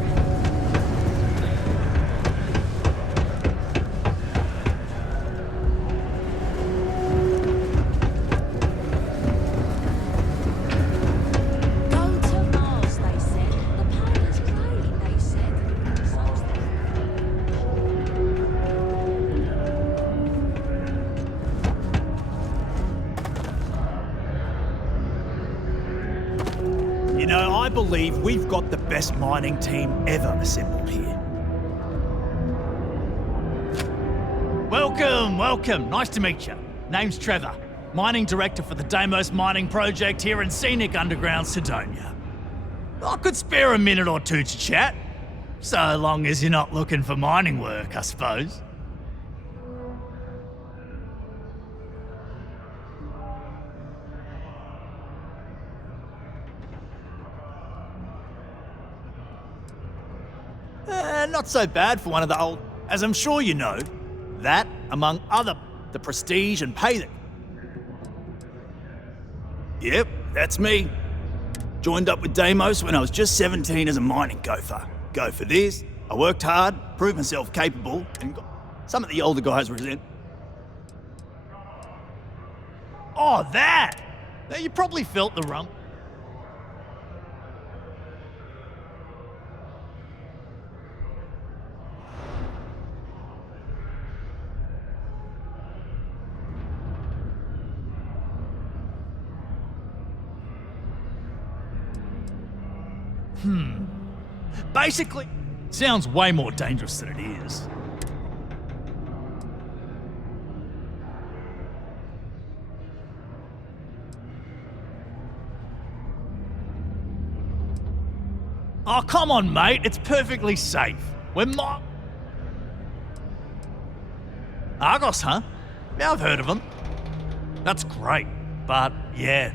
You know, I believe we've got the best mining team ever assembled here. Welcome, welcome. Nice to meet you. Name's Trevor, mining director for the Deimos mining project here in scenic underground Sidonia. I could spare a minute or two to chat, so long as you're not looking for mining work, I suppose. Not so bad for one of the old, as I'm sure you know. That, among other, the prestige and pay that. Yep, that's me. Joined up with Deimos when I was just 17 as a mining gopher. Go for this. I worked hard, proved myself capable, and got some of the older guys resent. Oh, that! Now, you probably felt the rump. Basically, sounds way more dangerous than it is. Oh, come on, mate. It's perfectly safe. We're Argos, huh? Yeah, I've heard of them. That's great. But, yeah,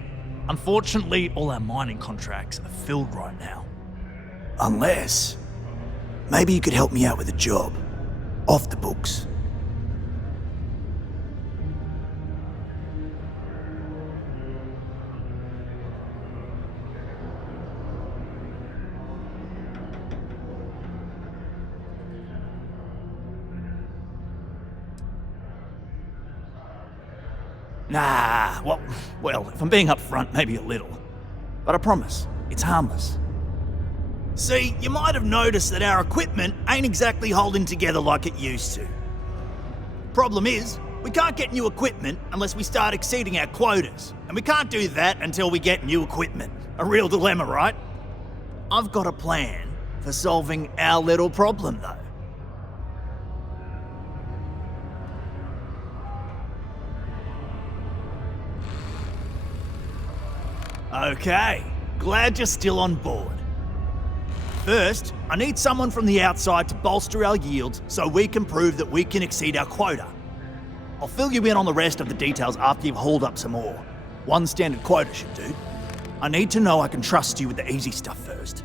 unfortunately, all our mining contracts are filled right now. Unless, maybe you could help me out with a job. Off the books. Nah, well, if I'm being upfront, maybe a little. But I promise, it's harmless. See, you might have noticed that our equipment ain't exactly holding together like it used to. Problem is, we can't get new equipment unless we start exceeding our quotas. And we can't do that until we get new equipment. A real dilemma, right? I've got a plan for solving our little problem, though. Okay, glad you're still on board. First, I need someone from the outside to bolster our yields so we can prove that we can exceed our quota. I'll fill you in on the rest of the details after you've hauled up some more. One standard quota should do. I need to know I can trust you with the easy stuff first.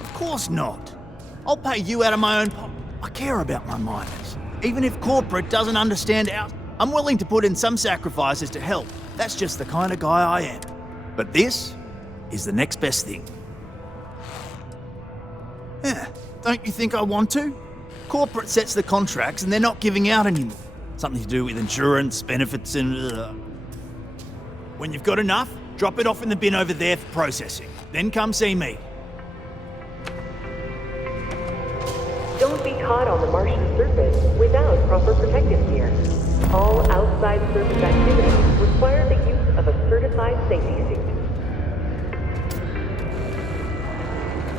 Of course not. I'll pay you out of my own pocket. I care about my miners. Even if corporate doesn't understand I'm willing to put in some sacrifices to help. That's just the kind of guy I am. But this is the next best thing. Yeah, don't you think I want to? Corporate sets the contracts and they're not giving out anymore. Something to do with insurance, benefits and... When you've got enough, drop it off in the bin over there for processing. Then come see me. Don't be caught on the Martian surface without proper protective gear. All outside surface activities require the use of a certified safety suit.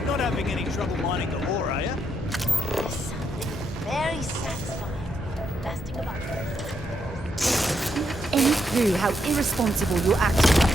Not having any trouble mining the ore, are you? Something very satisfying. Lasting about any clue how irresponsible your actions are?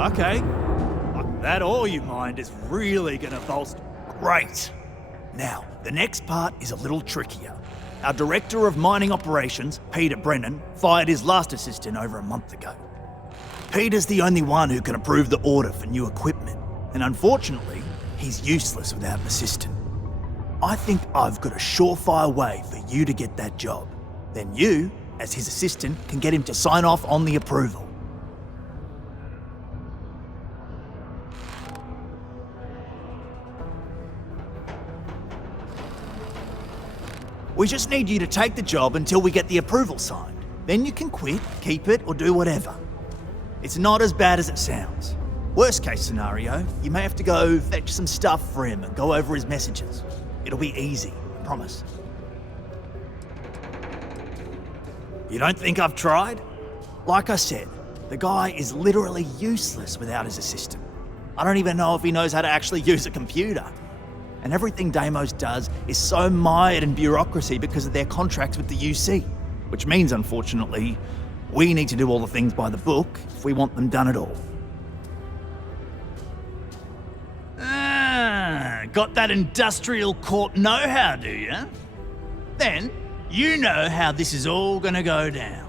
Okay. That ore you mined is really gonna bolster. Great. Now, the next part is a little trickier. Our Director of Mining Operations, Peter Brennan, fired his last assistant over a month ago. Peter's the only one who can approve the order for new equipment, and unfortunately, he's useless without an assistant. I think I've got a surefire way for you to get that job. Then you, as his assistant, can get him to sign off on the approval. We just need you to take the job until we get the approval signed. Then you can quit, keep it, or do whatever. It's not as bad as it sounds. Worst case scenario, you may have to go fetch some stuff for him and go over his messages. It'll be easy, I promise. You don't think I've tried? Like I said, the guy is literally useless without his assistant. I don't even know if he knows how to actually use a computer. And everything Deimos does is so mired in bureaucracy because of their contracts with the UC. Which means, unfortunately, we need to do all the things by the book if we want them done at all. Got that industrial court know-how, do you? Then, you know how this is all gonna go down.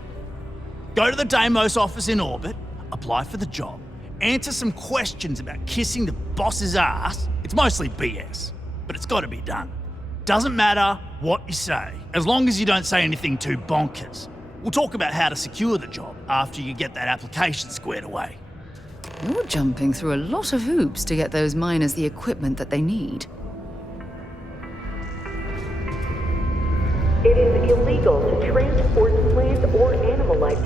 Go to the Deimos office in orbit, apply for the job, answer some questions about kissing the boss's ass. It's mostly BS, but it's gotta be done. Doesn't matter what you say, as long as you don't say anything too bonkers. We'll talk about how to secure the job after you get that application squared away. You're jumping through a lot of hoops to get those miners the equipment that they need. It is illegal to transport plant or animal life.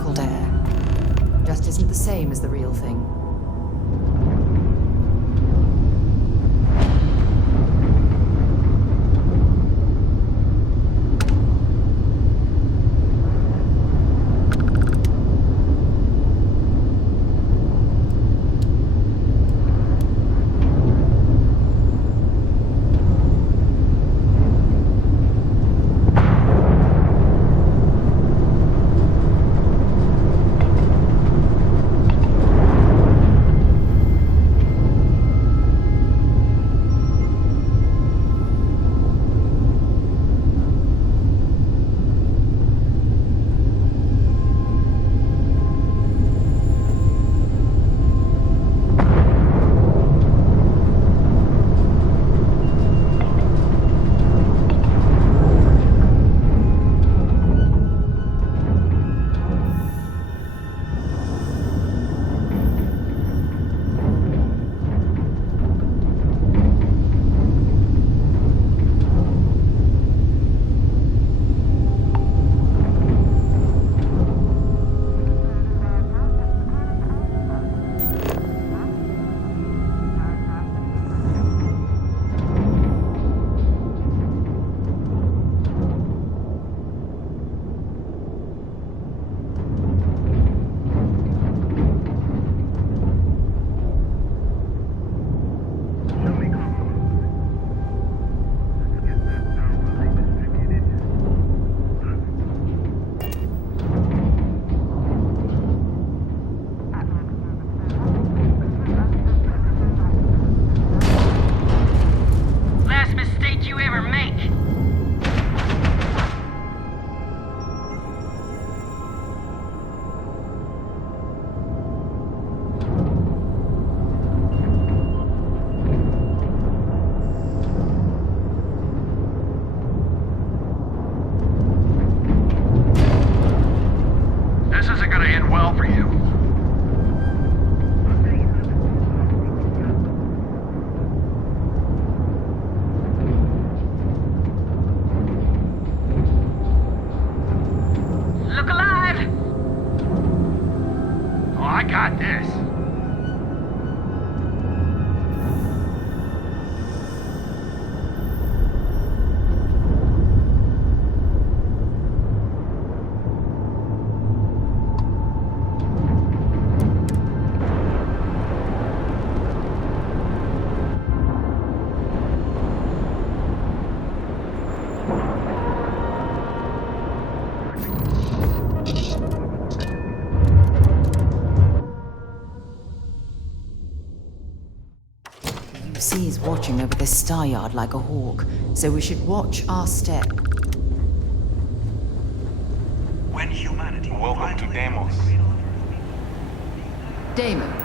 Cold air. Just isn't the same as the real thing. with a star yard like a hawk, so we should watch our step. When humanity. Welcome to Deimos. Damon.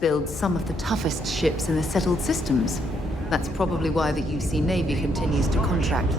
Build some of the toughest ships in the settled systems. That's probably why the UC Navy continues to contract.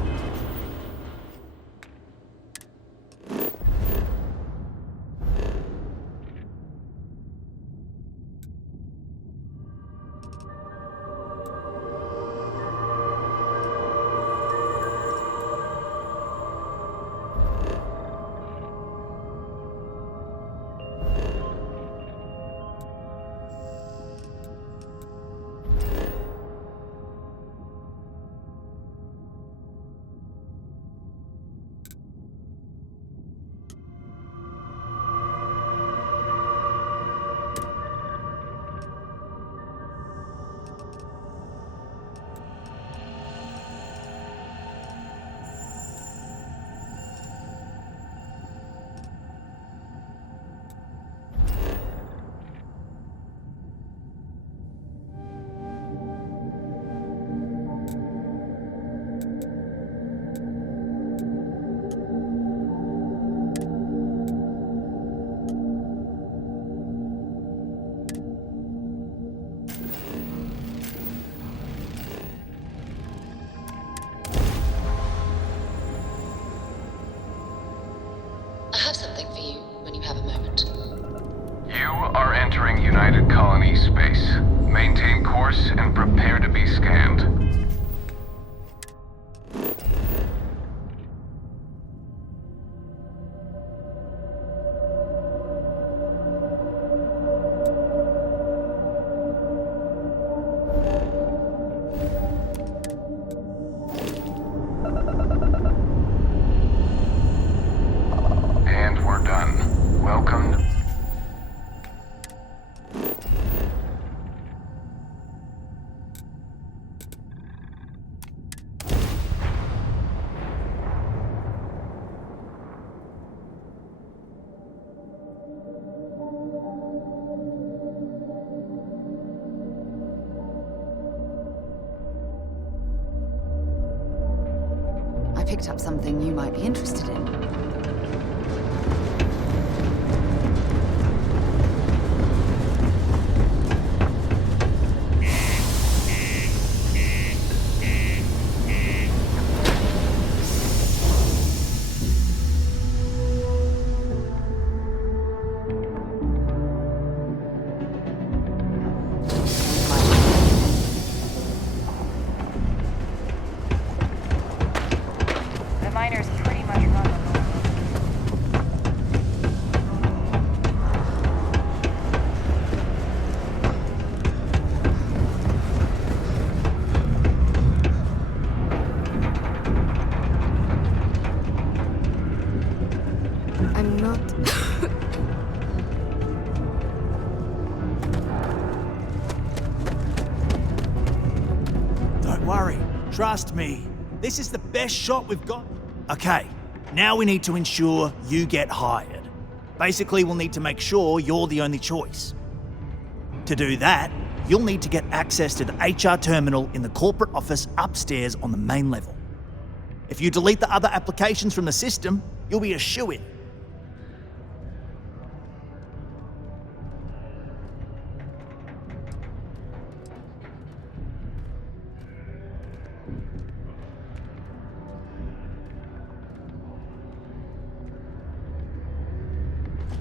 entering United Colony space. Maintain course and prepare to be scanned. And we're done. Welcome. I picked up something you might be interested in. The miners pretty much run the I'm not. Don't worry. Trust me. This is the best shot we've got. Okay, now we need to ensure you get hired. Basically, we'll need to make sure you're the only choice. To do that, you'll need to get access to the HR terminal in the corporate office upstairs on the main level. If you delete the other applications from the system, you'll be a shoo-in.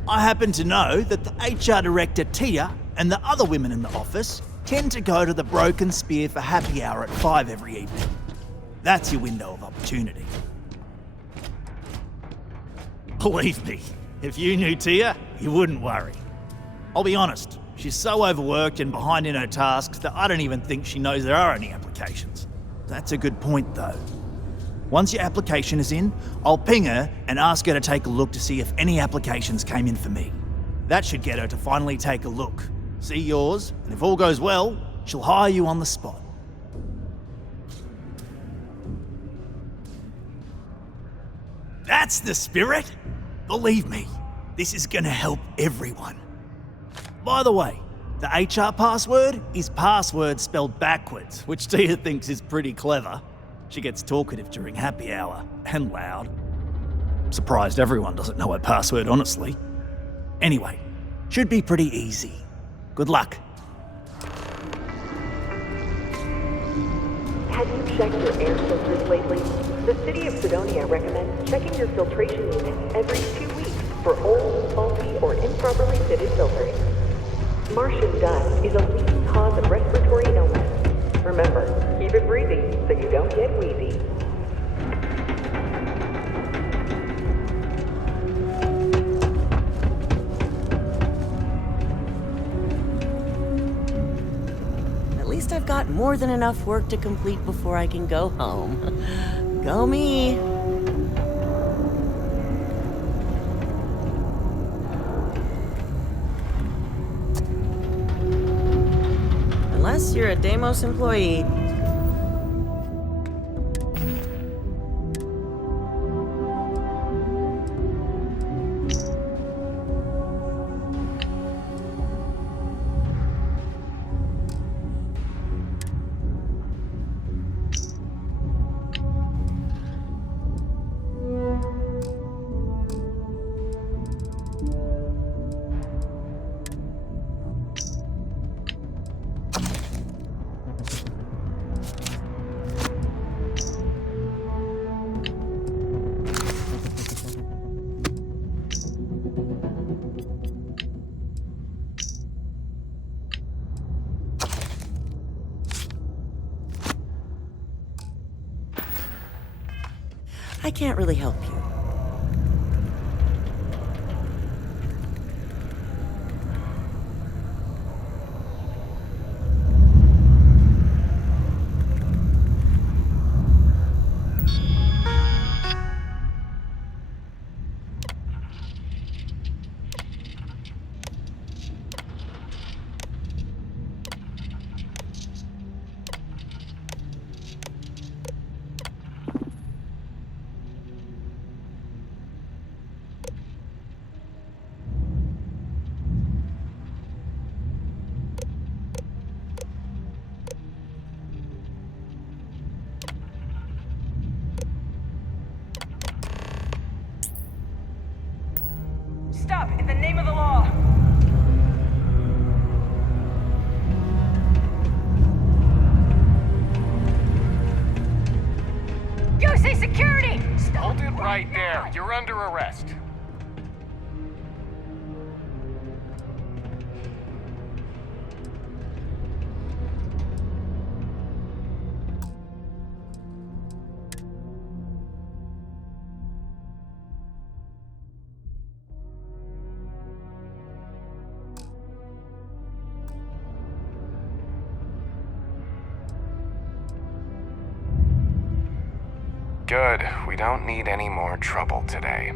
I happen to know that the HR director, Tia, and the other women in the office tend to go to the Broken Spear for happy hour at 5 every evening. That's your window of opportunity. Believe me, if you knew Tia, you wouldn't worry. I'll be honest, she's so overworked and behind in her tasks that I don't even think she knows there are any applications. That's a good point, though. Once your application is in, I'll ping her and ask her to take a look to see if any applications came in for me. That should get her to finally take a look, see yours, and if all goes well, she'll hire you on the spot. That's the spirit! Believe me, this is gonna help everyone. By the way, the HR password is password spelled backwards, which Tia thinks is pretty clever. She gets talkative during happy hour, and loud. Surprised everyone doesn't know her password, honestly. Anyway, should be pretty easy. Good luck. Have you checked your air filters lately? The city of Sidonia recommends checking your filtration unit every 2 weeks for old, faulty, or improperly fitted filters. Martian dust is a leading cause of respiratory illness. Remember, keep it breezy so you don't get wheezy. At least I've got more than enough work to complete before I can go home. Go me! Unless you're a Deimos employee. I can't really help you. Stop, in the name of the law! Goosey, security! Hold it right there. You're under arrest. Good. We don't need any more trouble today.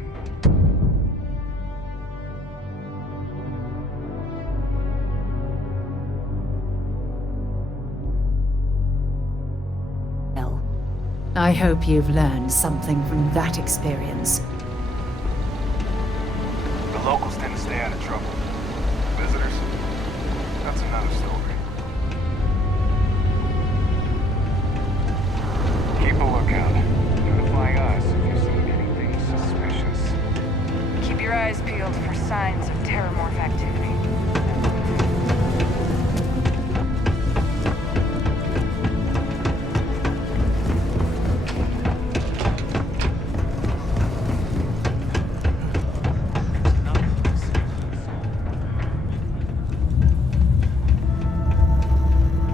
Well, I hope you've learned something from that experience. The locals tend to stay out of trouble. Visitors? That's another story. Keep a lookout. Notify us if you see anything suspicious. Keep your eyes peeled for signs of terramorph activity.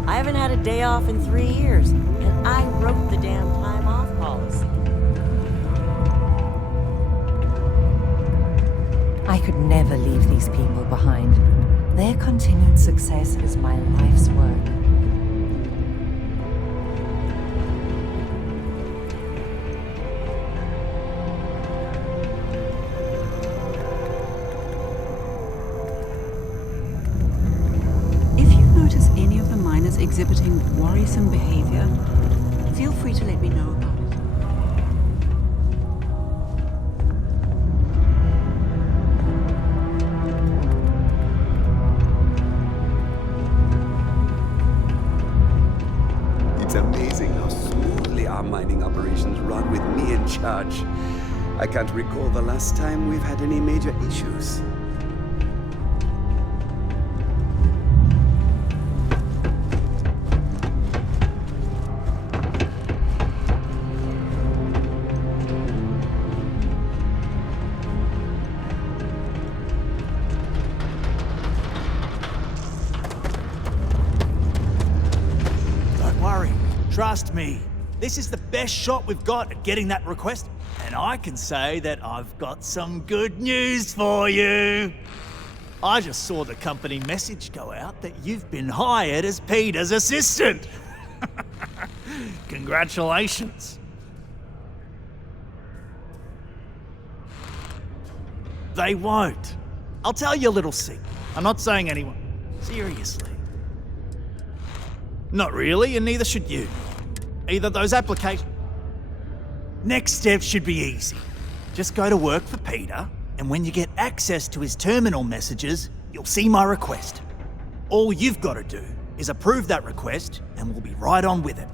I haven't had a day off in 3 years, and I wrote the damn time off policy. I could never leave these people behind. Their continued success is my life's work. If you notice any of the miners exhibiting worrisome behavior, feel free to let me know about it. It's amazing how smoothly our mining operations run with me in charge. I can't recall the last time we've had any major issues. Trust me, this is the best shot we've got at getting that request, and I can say that I've got some good news for you. I just saw the company message go out that you've been hired as Peter's assistant. Congratulations. They won't. I'll tell you a little secret. I'm not saying anyone. Seriously. Not really, and neither should you. Either those applications... Next step should be easy. Just go to work for Peter, and when you get access to his terminal messages, you'll see my request. All you've got to do is approve that request, and we'll be right on with it.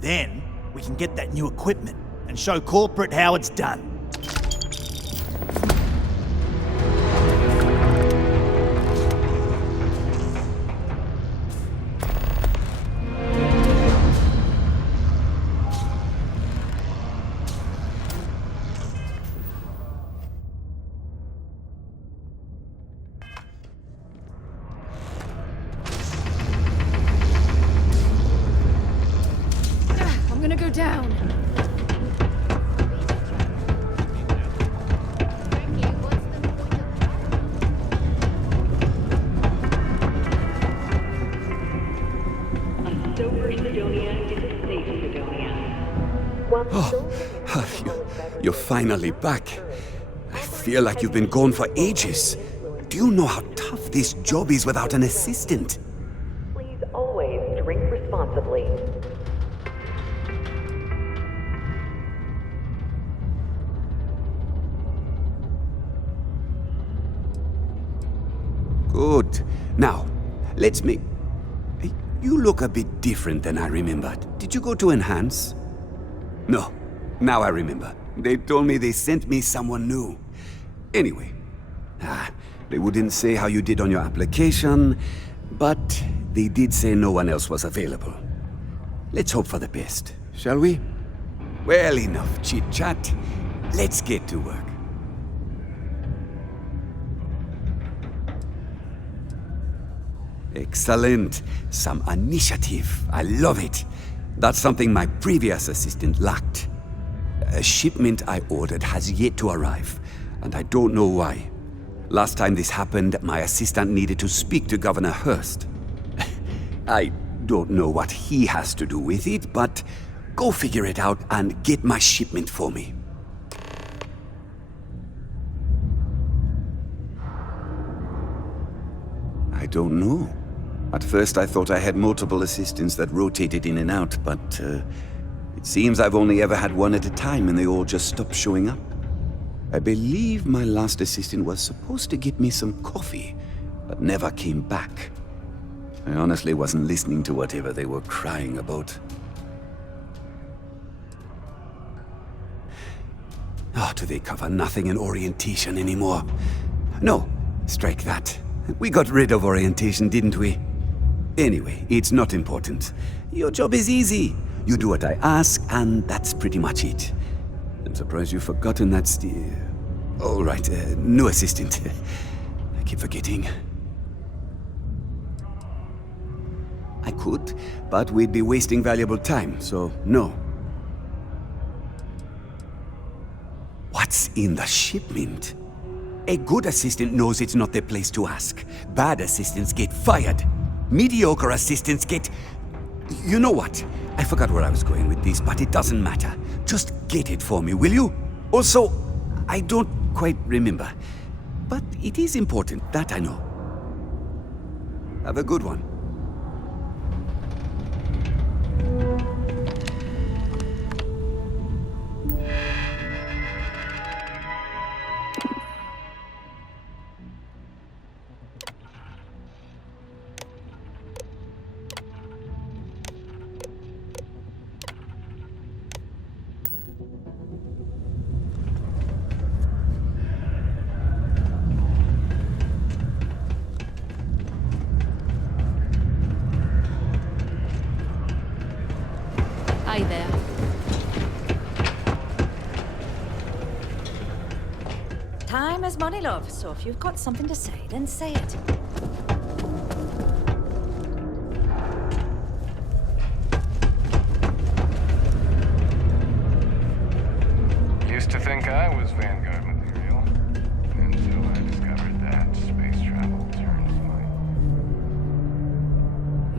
Then, we can get that new equipment and show corporate how it's done. I'm gonna go down. You're finally back. I feel like you've been gone for ages. Do you know how tough this job is without an assistant? Please always drink responsibly. Good. Now, let's make... You look a bit different than I remembered. Did you go to Enhance? No. Now I remember. They told me they sent me someone new. Anyway. They wouldn't say how you did on your application, but they did say no one else was available. Let's hope for the best, shall we? Well, enough chit-chat. Let's get to work. Excellent. Some initiative. I love it. That's something my previous assistant lacked. A shipment I ordered has yet to arrive, and I don't know why. Last time this happened, my assistant needed to speak to Governor Hurst. I don't know what he has to do with it, but go figure it out and get my shipment for me. I don't know. At first I thought I had multiple assistants that rotated in and out, but it seems I've only ever had one at a time and they all just stopped showing up. I believe my last assistant was supposed to get me some coffee, but never came back. I honestly wasn't listening to whatever they were crying about. Oh, do they cover nothing in orientation anymore? No, strike that. We got rid of orientation, didn't we? Anyway, it's not important. Your job is easy. You do what I ask, and that's pretty much it. I'm surprised you've forgotten that all right, new assistant. I keep forgetting. I could, but we'd be wasting valuable time, so no. What's in the shipment? A good assistant knows it's not their place to ask. Bad assistants get fired. Mediocre assistants get... You know what? I forgot where I was going with this, but it doesn't matter. Just get it for me, will you? Also, I don't quite remember. But it is important, that I know. Have a good one. Hi there. Time is money, love, so if you've got something to say, then say it. Used to think I was Vanguard material, until I discovered that space travel turns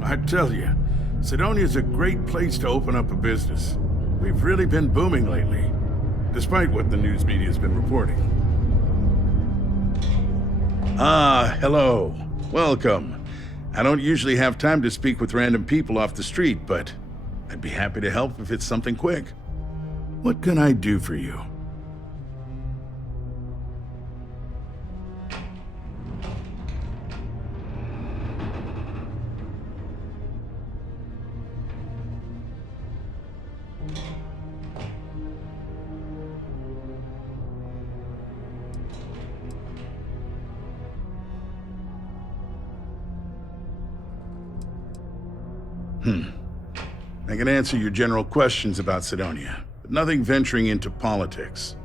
my... I tell you, Sidonia's a great place to open up a business. We've really been booming lately, despite what the news media's been reporting. Hello. Welcome. I don't usually have time to speak with random people off the street, but I'd be happy to help if it's something quick. What can I do for you? I can answer your general questions about Sidonia, but nothing venturing into politics.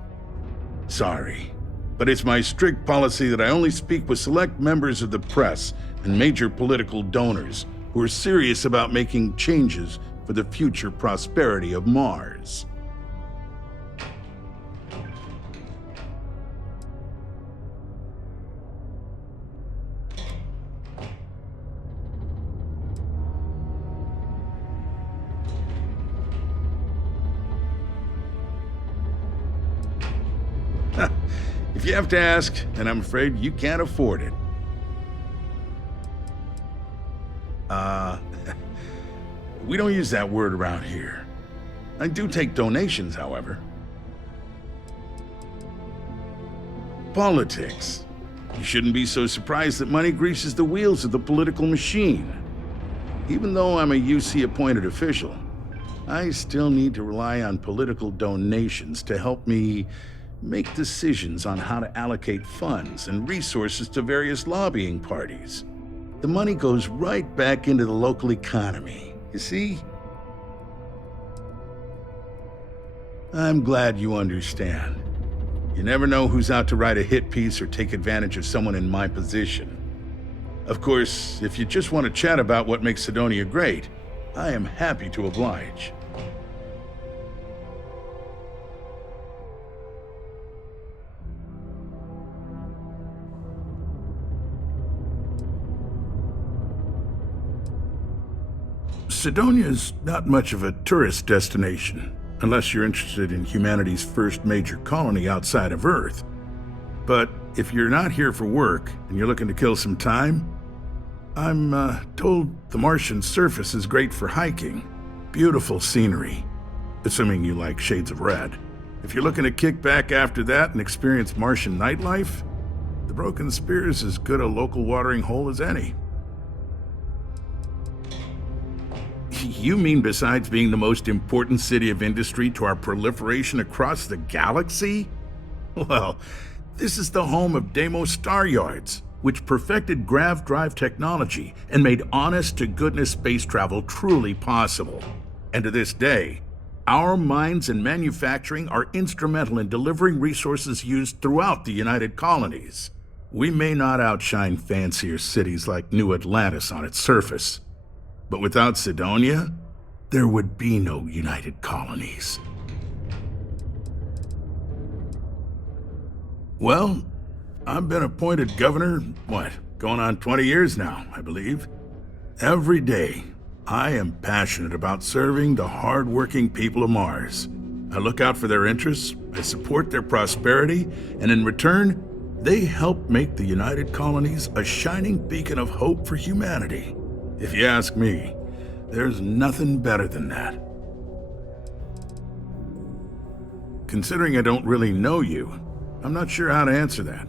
Sorry, but it's my strict policy that I only speak with select members of the press and major political donors who are serious about making changes for the future prosperity of Mars. If you have to ask, then I'm afraid you can't afford it. We don't use that word around here. I do take donations, however. Politics. You shouldn't be so surprised that money greases the wheels of the political machine. Even though I'm a UC-appointed official, I still need to rely on political donations to help me make decisions on how to allocate funds and resources to various lobbying parties. The money goes right back into the local economy, you see? I'm glad you understand. You never know who's out to write a hit piece or take advantage of someone in my position. Of course, if you just want to chat about what makes Cydonia great, I am happy to oblige. Cydonia's not much of a tourist destination, unless you're interested in humanity's first major colony outside of Earth. But if you're not here for work and you're looking to kill some time, I'm told the Martian surface is great for hiking. Beautiful scenery, assuming you like shades of red. If you're looking to kick back after that and experience Martian nightlife, the Broken Spear is as good a local watering hole as any. You mean besides being the most important city of industry to our proliferation across the galaxy? Well, this is the home of Deimos Star Yards, which perfected grav drive technology and made honest-to-goodness space travel truly possible. And to this day, our mines and manufacturing are instrumental in delivering resources used throughout the United Colonies. We may not outshine fancier cities like New Atlantis on its surface, but without Cydonia, there would be no United Colonies. Well, I've been appointed governor, going on 20 years now, I believe. Every day, I am passionate about serving the hard-working people of Mars. I look out for their interests, I support their prosperity, and in return, they help make the United Colonies a shining beacon of hope for humanity. If you ask me, there's nothing better than that. Considering I don't really know you, I'm not sure how to answer that.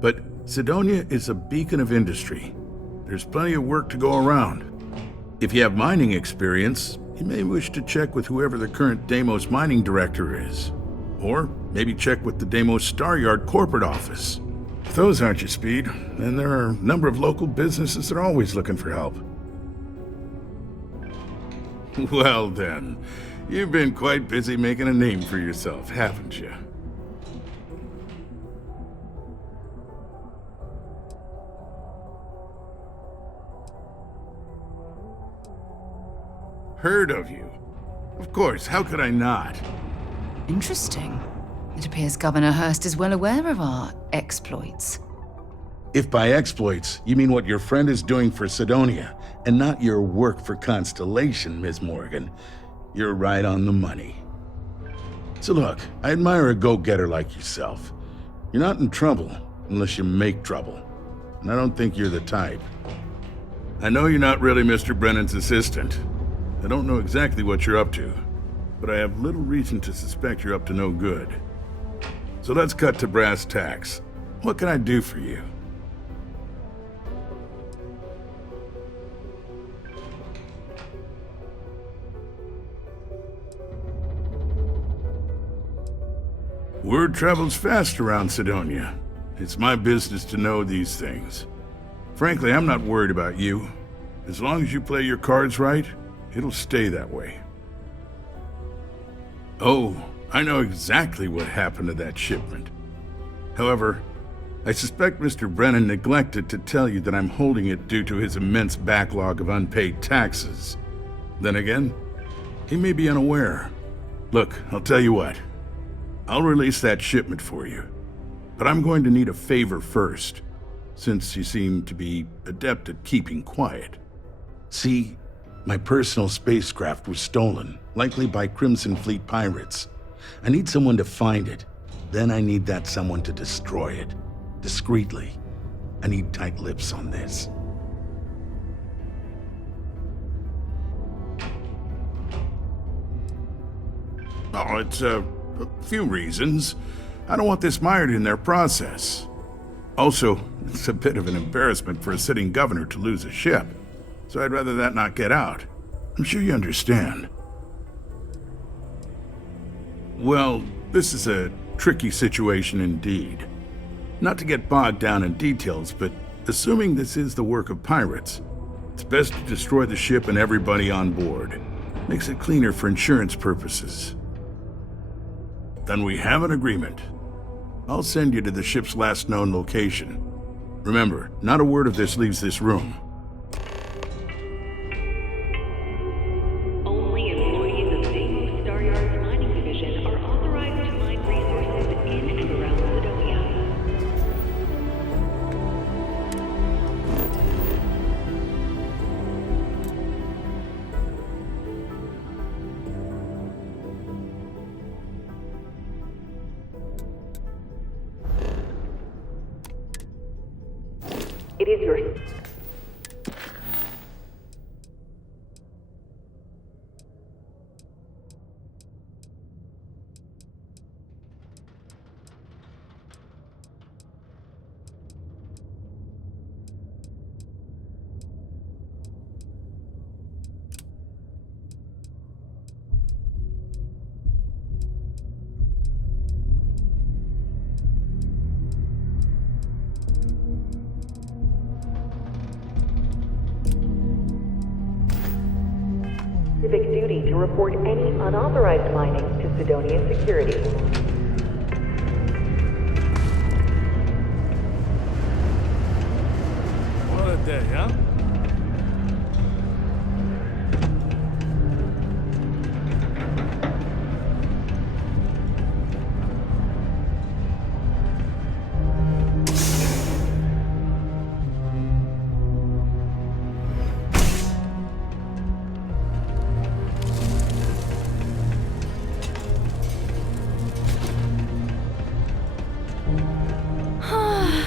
But Cydonia is a beacon of industry. There's plenty of work to go around. If you have mining experience, you may wish to check with whoever the current Deimos mining director is. Or maybe check with the Deimos Star Yard corporate office. If those aren't your speed, then there are a number of local businesses that are always looking for help. Well then, you've been quite busy making a name for yourself, haven't you? Heard of you. Of course, how could I not? Interesting. It appears Governor Hurst is well aware of our exploits. If by exploits, you mean what your friend is doing for Cydonia, and not your work for Constellation, Ms. Morgan, you're right on the money. So look, I admire a go-getter like yourself. You're not in trouble unless you make trouble, and I don't think you're the type. I know you're not really Mr. Brennan's assistant. I don't know exactly what you're up to, but I have little reason to suspect you're up to no good. So let's cut to brass tacks. What can I do for you? Word travels fast around Cydonia. It's my business to know these things. Frankly, I'm not worried about you. As long as you play your cards right, it'll stay that way. Oh, I know exactly what happened to that shipment. However, I suspect Mr. Brennan neglected to tell you that I'm holding it due to his immense backlog of unpaid taxes. Then again, he may be unaware. Look, I'll tell you what. I'll release that shipment for you. But I'm going to need a favor first, since you seem to be adept at keeping quiet. See, my personal spacecraft was stolen, likely by Crimson Fleet pirates. I need someone to find it, Then I need that someone to destroy it. Discreetly. I need tight lips on this. Oh, it's a few reasons. I don't want this mired in their process. Also, it's a bit of an embarrassment for a sitting governor to lose a ship. So I'd rather that not get out. I'm sure you understand. Well, this is a tricky situation indeed. Not to get bogged down in details, but assuming this is the work of pirates, it's best to destroy the ship and everybody on board. Makes it cleaner for insurance purposes. Then we have an agreement. I'll send you to the ship's last known location. Remember, not a word of this leaves this room. Only employees of Same Star Yard's mining division are authorized to mine resources in and around Sidonia. It is your... Civic duty to report any unauthorized mining to Sidonia Security. What a day, huh?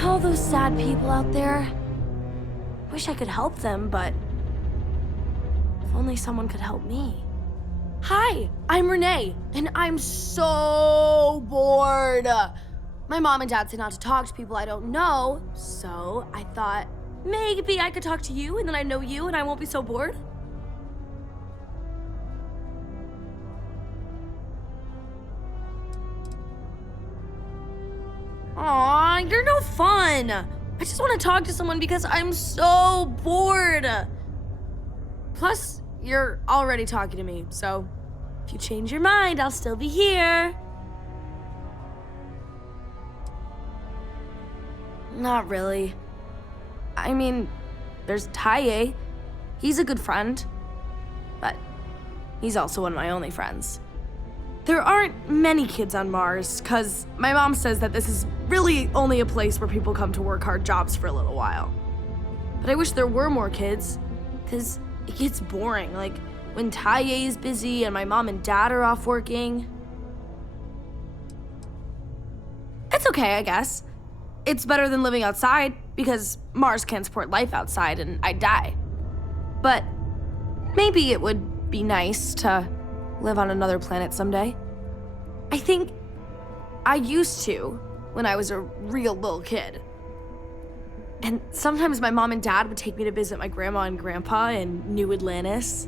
All those sad people out there. Wish I could help them, but if only someone could help me. Hi, I'm Renee, and I'm so bored. My mom and dad say not to talk to people I don't know, so I thought maybe I could talk to you, and then I know you, and I won't be so bored. Aw, you're no fun. I just want to talk to someone because I'm so bored. Plus, you're already talking to me, so if you change your mind, I'll still be here. Not really. I mean, there's Taye. He's a good friend, but he's also one of my only friends. There aren't many kids on Mars, because my mom says that this is really only a place where people come to work hard jobs for a little while. But I wish there were more kids, because it gets boring, like when Taye is busy and my mom and dad are off working. It's okay, I guess. It's better than living outside, because Mars can't support life outside and I'd die. But maybe it would be nice to live on another planet someday. I think I used to when I was a real little kid. And sometimes my mom and dad would take me to visit my grandma and grandpa in New Atlantis.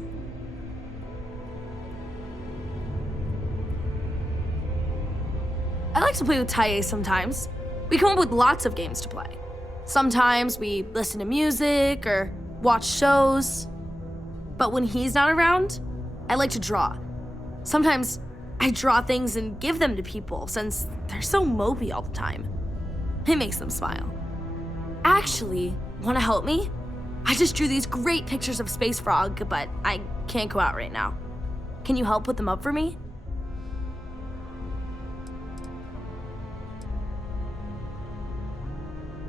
I like to play with Taye sometimes. We come up with lots of games to play. Sometimes we listen to music or watch shows. But when he's not around, I like to draw. Sometimes I draw things and give them to people since they're so mopey all the time. It makes them smile. Actually, want to help me? I just drew these great pictures of Space Frog, but I can't go out right now. Can you help put them up for me?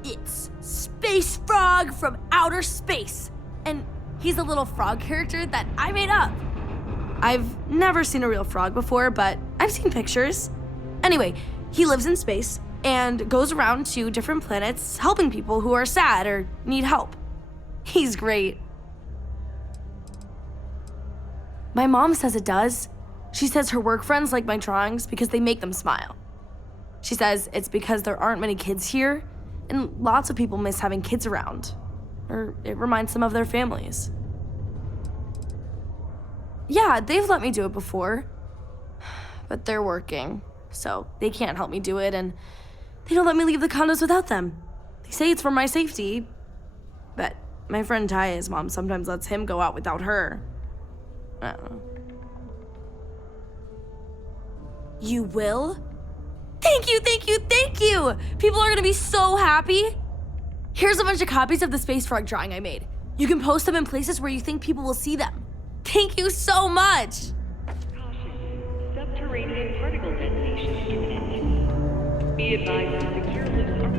It's Space Frog from outer space, and he's a little frog character that I made up. I've never seen a real frog before, but I've seen pictures. Anyway, He lives in space and goes around to different planets helping people who are sad or need help. He's great. My mom says it does. She says her work friends like my drawings because they make them smile. She says it's because there aren't many kids here, and lots of people miss having kids around, or it reminds them of their families. Yeah, they've let me do it before, but they're working, so they can't help me do it, and they don't let me leave the condos without them. They say it's for my safety, but my friend Taya's mom sometimes lets him go out without her. I don't know. You will? Thank you, thank you, thank you! People are gonna be so happy. Here's a bunch of copies of the space frog drawing I made. You can post them in places where you think people will see them. Thank you so much! Subterranean particle detonation imminent. Be advised to secure this.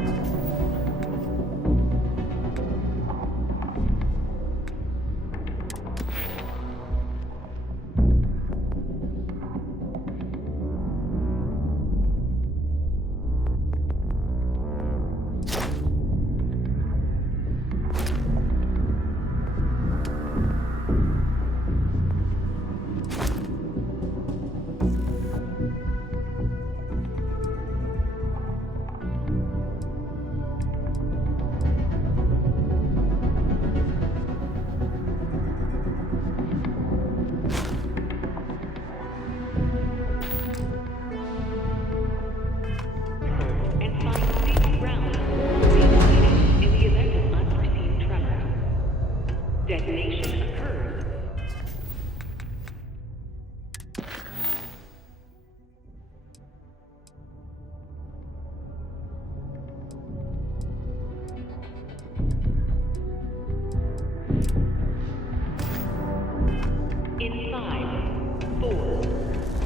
Detonation occurred. In 5, 4,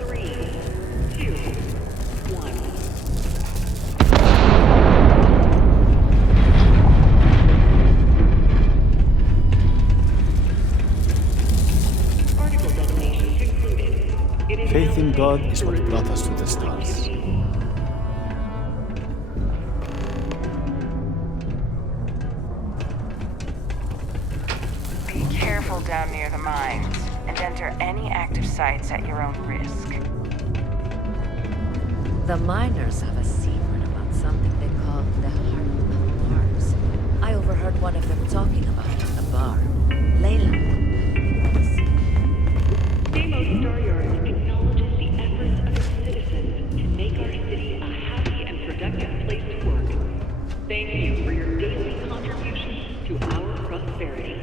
3, 2, 1. Faith in God is what brought us to the stars. Be careful down near the mines, and enter any active sites at your own risk. The miners have a secret about something they call the Heart of Mars. I overheard one of them talking about it at the bar. Layla. Deimos Star Yard acknowledges the efforts of its citizens to make our city a happy and productive place to work. Thank you for your daily contribution to our prosperity.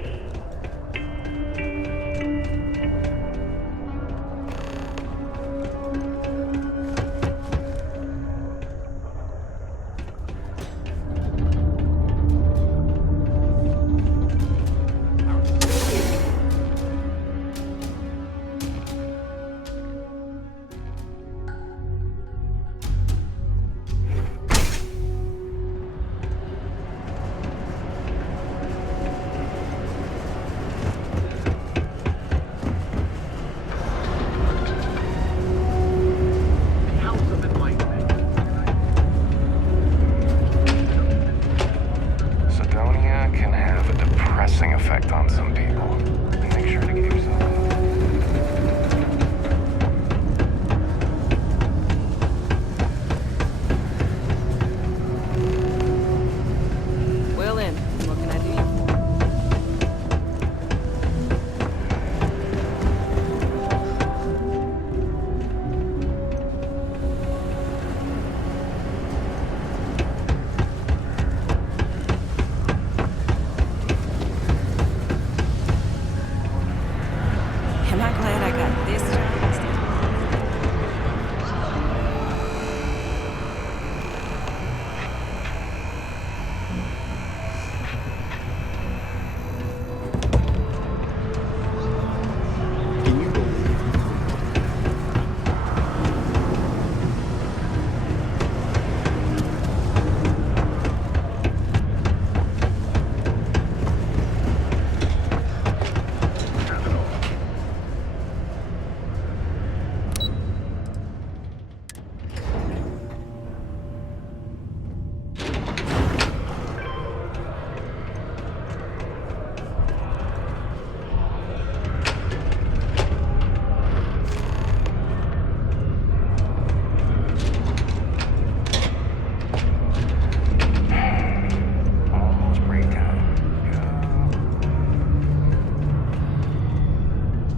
Effect on some people. Make sure to keep yourself up. Will in. What can I do you for?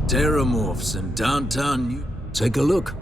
Terramorphs in downtown New... Take a look.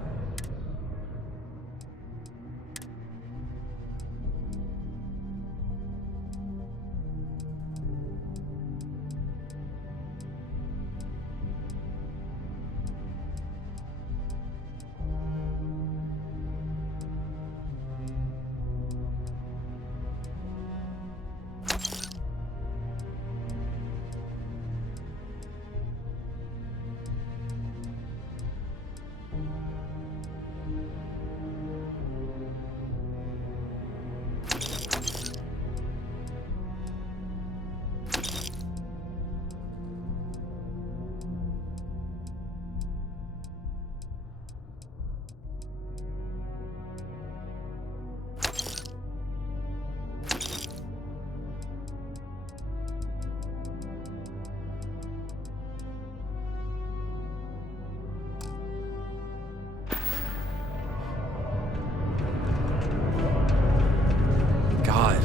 God,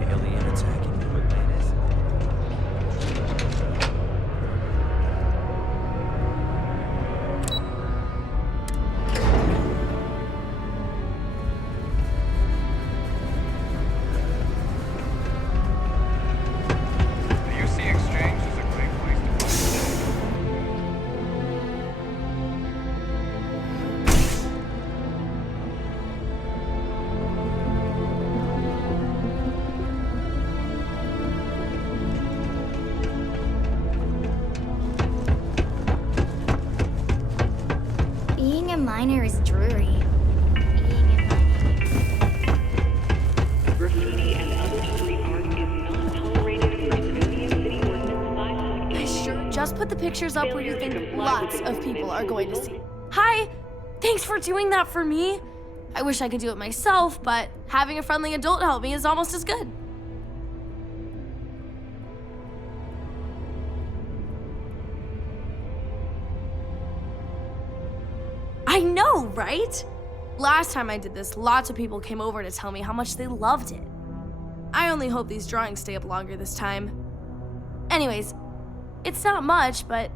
alien attacking the planet. The UC Exchange is a great place to Being a miner is dreary. Graffiti and other street art is not tolerated per Civilian City Ordinance 5. I sure just put the pictures up where you think lots of people are going to see. Hi! Thanks for doing that for me. I wish I could do it myself, but having a friendly adult help me is almost as good. I know, right? Last time I did this, lots of people came over to tell me how much they loved it. I only hope these drawings stay up longer this time. Anyways, it's not much, but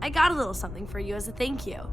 I got a little something for you as a thank you.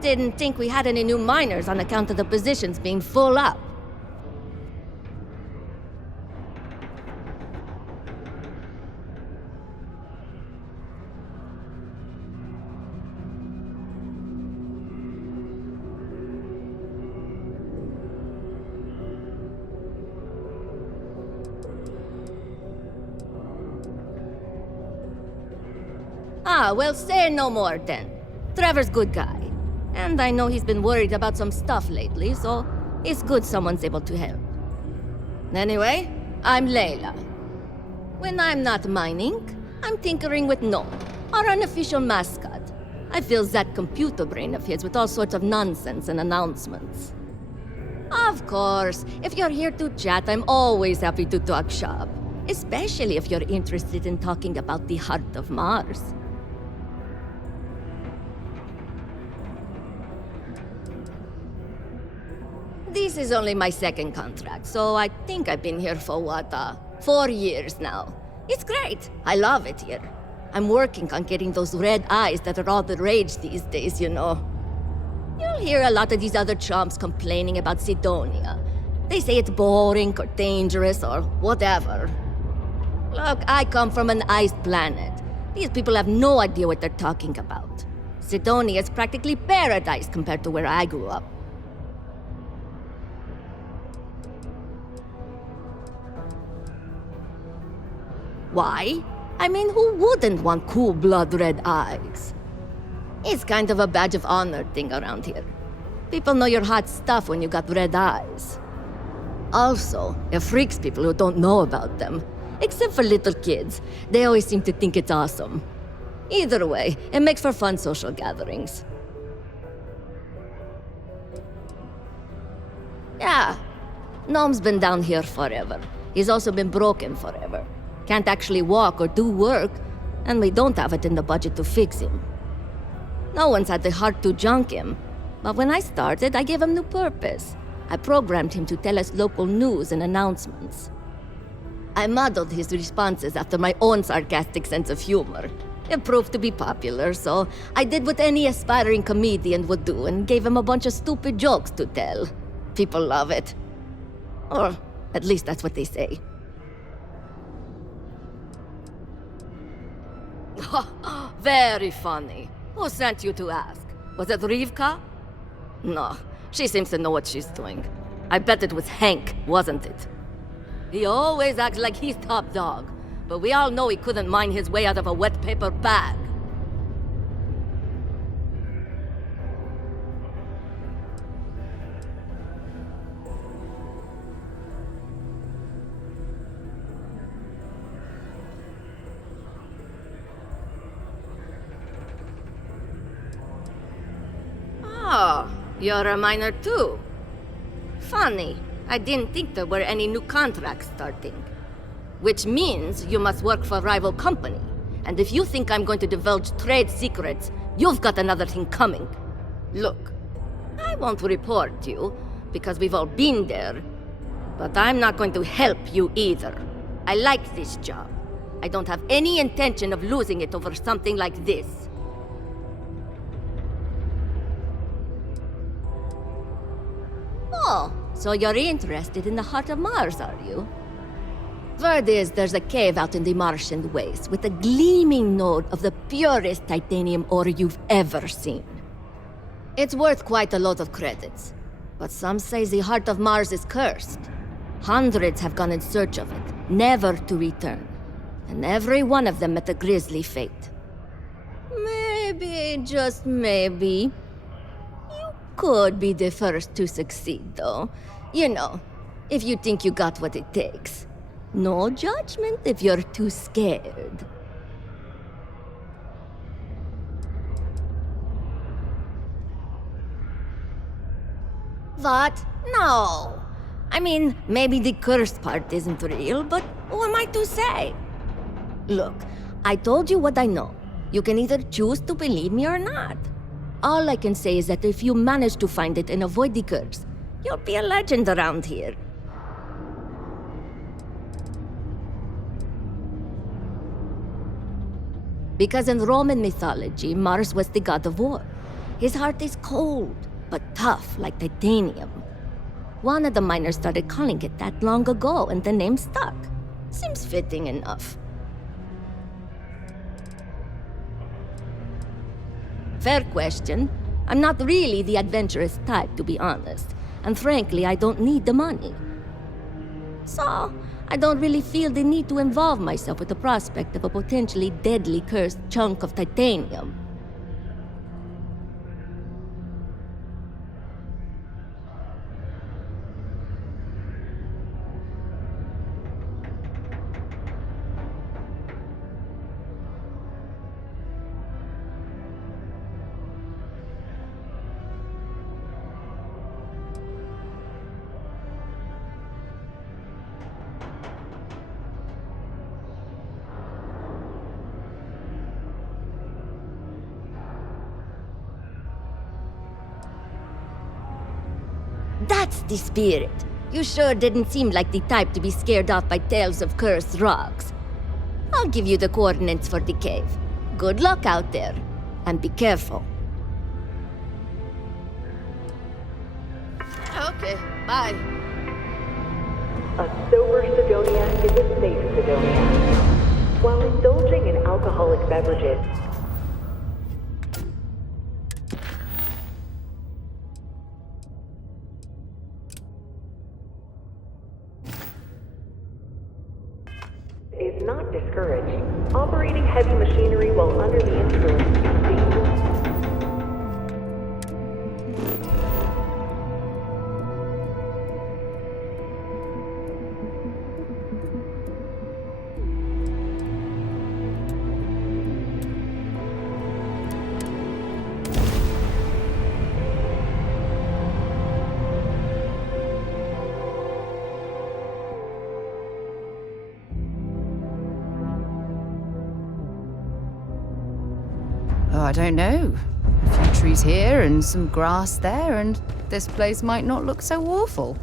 Didn't think we had any new miners on account of the positions being full up. Well, say no more then. Trevor's good guy. And I know he's been worried about some stuff lately, so it's good someone's able to help. Anyway, I'm Layla. When I'm not mining, I'm tinkering with Gnome, our unofficial mascot. I fill that computer brain of his with all sorts of nonsense and announcements. Of course, if you're here to chat, I'm always happy to talk shop. Especially if you're interested in talking about the heart of Mars. This is only my second contract, so I think I've been here for 4 years now. It's great. I love it here. I'm working on getting those red eyes that are all the rage these days, you know. You'll hear a lot of these other chumps complaining about Sidonia. They say it's boring or dangerous or whatever. Look, I come from an iced planet. These people have no idea what they're talking about. Sidonia is practically paradise compared to where I grew up. Why? I mean, who wouldn't want cool blood red eyes? It's kind of a badge of honor thing around here. People know you're hot stuff when you got red eyes. Also, it freaks people who don't know about them. Except for little kids. They always seem to think it's awesome. Either way, it makes for fun social gatherings. Yeah, Gnome's been down here forever. He's also been broken forever. Can't actually walk or do work, and we don't have it in the budget to fix him. No one's had the heart to junk him, but when I started, I gave him new purpose. I programmed him to tell us local news and announcements. I modeled his responses after my own sarcastic sense of humor. It proved to be popular, so I did what any aspiring comedian would do and gave him a bunch of stupid jokes to tell. People love it. Or at least that's what they say. Very funny. Who sent you to ask? Was it Rivka? No, she seems to know what she's doing. I bet it was Hank, wasn't it? He always acts like he's top dog, but we all know he couldn't mine his way out of a wet paper bag. Oh, you're a miner too. Funny. I didn't think there were any new contracts starting. Which means you must work for a rival company. And if you think I'm going to divulge trade secrets, you've got another thing coming. Look, I won't report you, because we've all been there. But I'm not going to help you either. I like this job. I don't have any intention of losing it over something like this. Oh, so you're interested in the heart of Mars, are you? Word is there's a cave out in the Martian waste with a gleaming node of the purest titanium ore you've ever seen. It's worth quite a lot of credits, but some say the heart of Mars is cursed. Hundreds have gone in search of it, never to return. And every one of them met a grisly fate. Maybe, just maybe, you could be the first to succeed, though. You know, if you think you got what it takes. No judgment if you're too scared. What? No. I mean, maybe the cursed part isn't real, but who am I to say? Look, I told you what I know. You can either choose to believe me or not. All I can say is that if you manage to find it and avoid the curse, you'll be a legend around here. Because in Roman mythology, Mars was the god of war. His heart is cold, but tough like titanium. One of the miners started calling it that long ago, and the name stuck. Seems fitting enough. Fair question. I'm not really the adventurous type, to be honest. And frankly, I don't need the money. So, I don't really feel the need to involve myself with the prospect of a potentially deadly cursed chunk of titanium. That's the spirit. You sure didn't seem like the type to be scared off by tales of cursed rocks. I'll give you the coordinates for the cave. Good luck out there, and be careful. Okay, bye. A sober Sidonia is a safe Sidonia. While indulging in non-alcoholic beverages. Is not discouraged. Operating heavy machinery while under the influence is dangerous. Oh, I don't know. A few trees here and some grass there, and this place might not look so awful.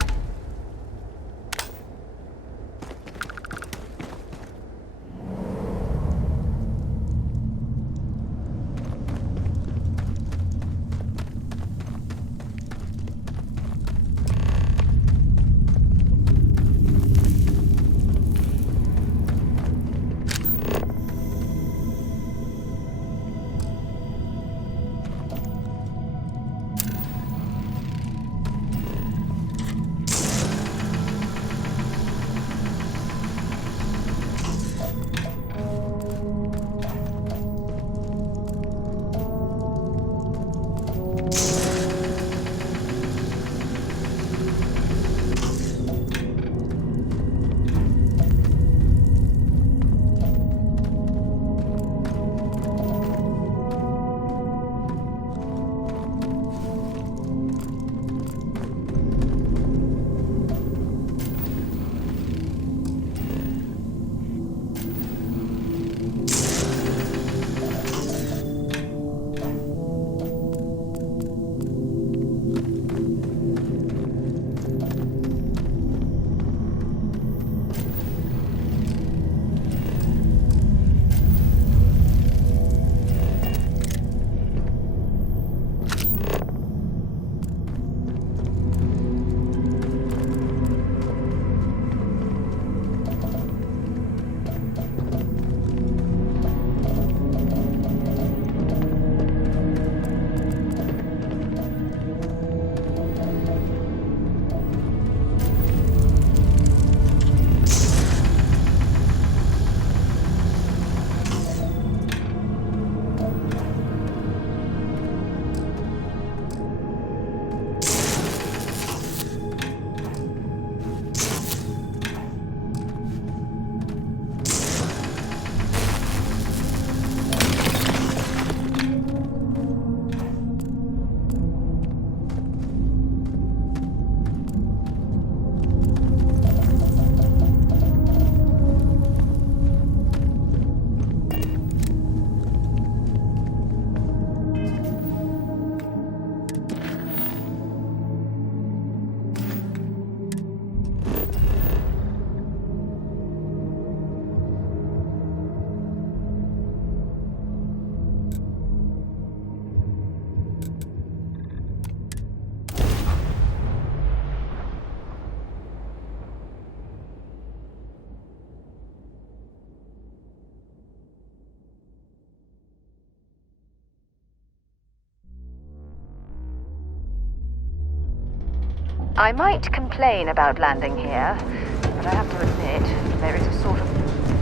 I might complain about landing here, but I have to admit, there is a sort of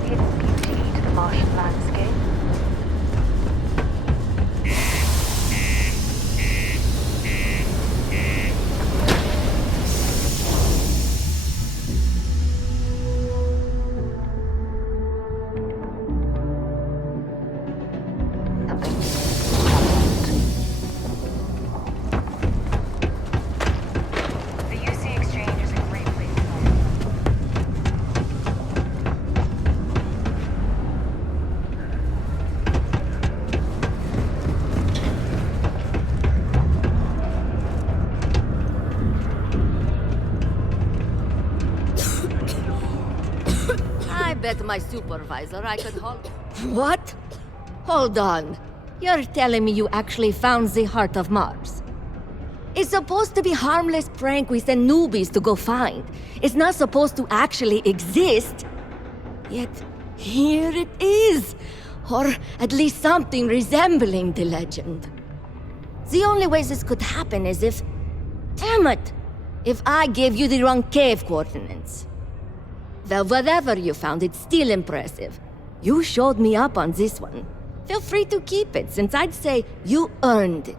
hidden beauty to the Martian landscape. Bet my supervisor I could hold. What? Hold on. You're telling me you actually found the heart of Mars? It's supposed to be harmless prank we send newbies to go find. It's not supposed to actually exist. Yet, here it is. Or at least something resembling the legend. The only way this could happen is if... Damn it! If I gave you the wrong cave coordinates. Well, whatever you found, it's still impressive. You showed me up on this one. Feel free to keep it, since I'd say you earned it.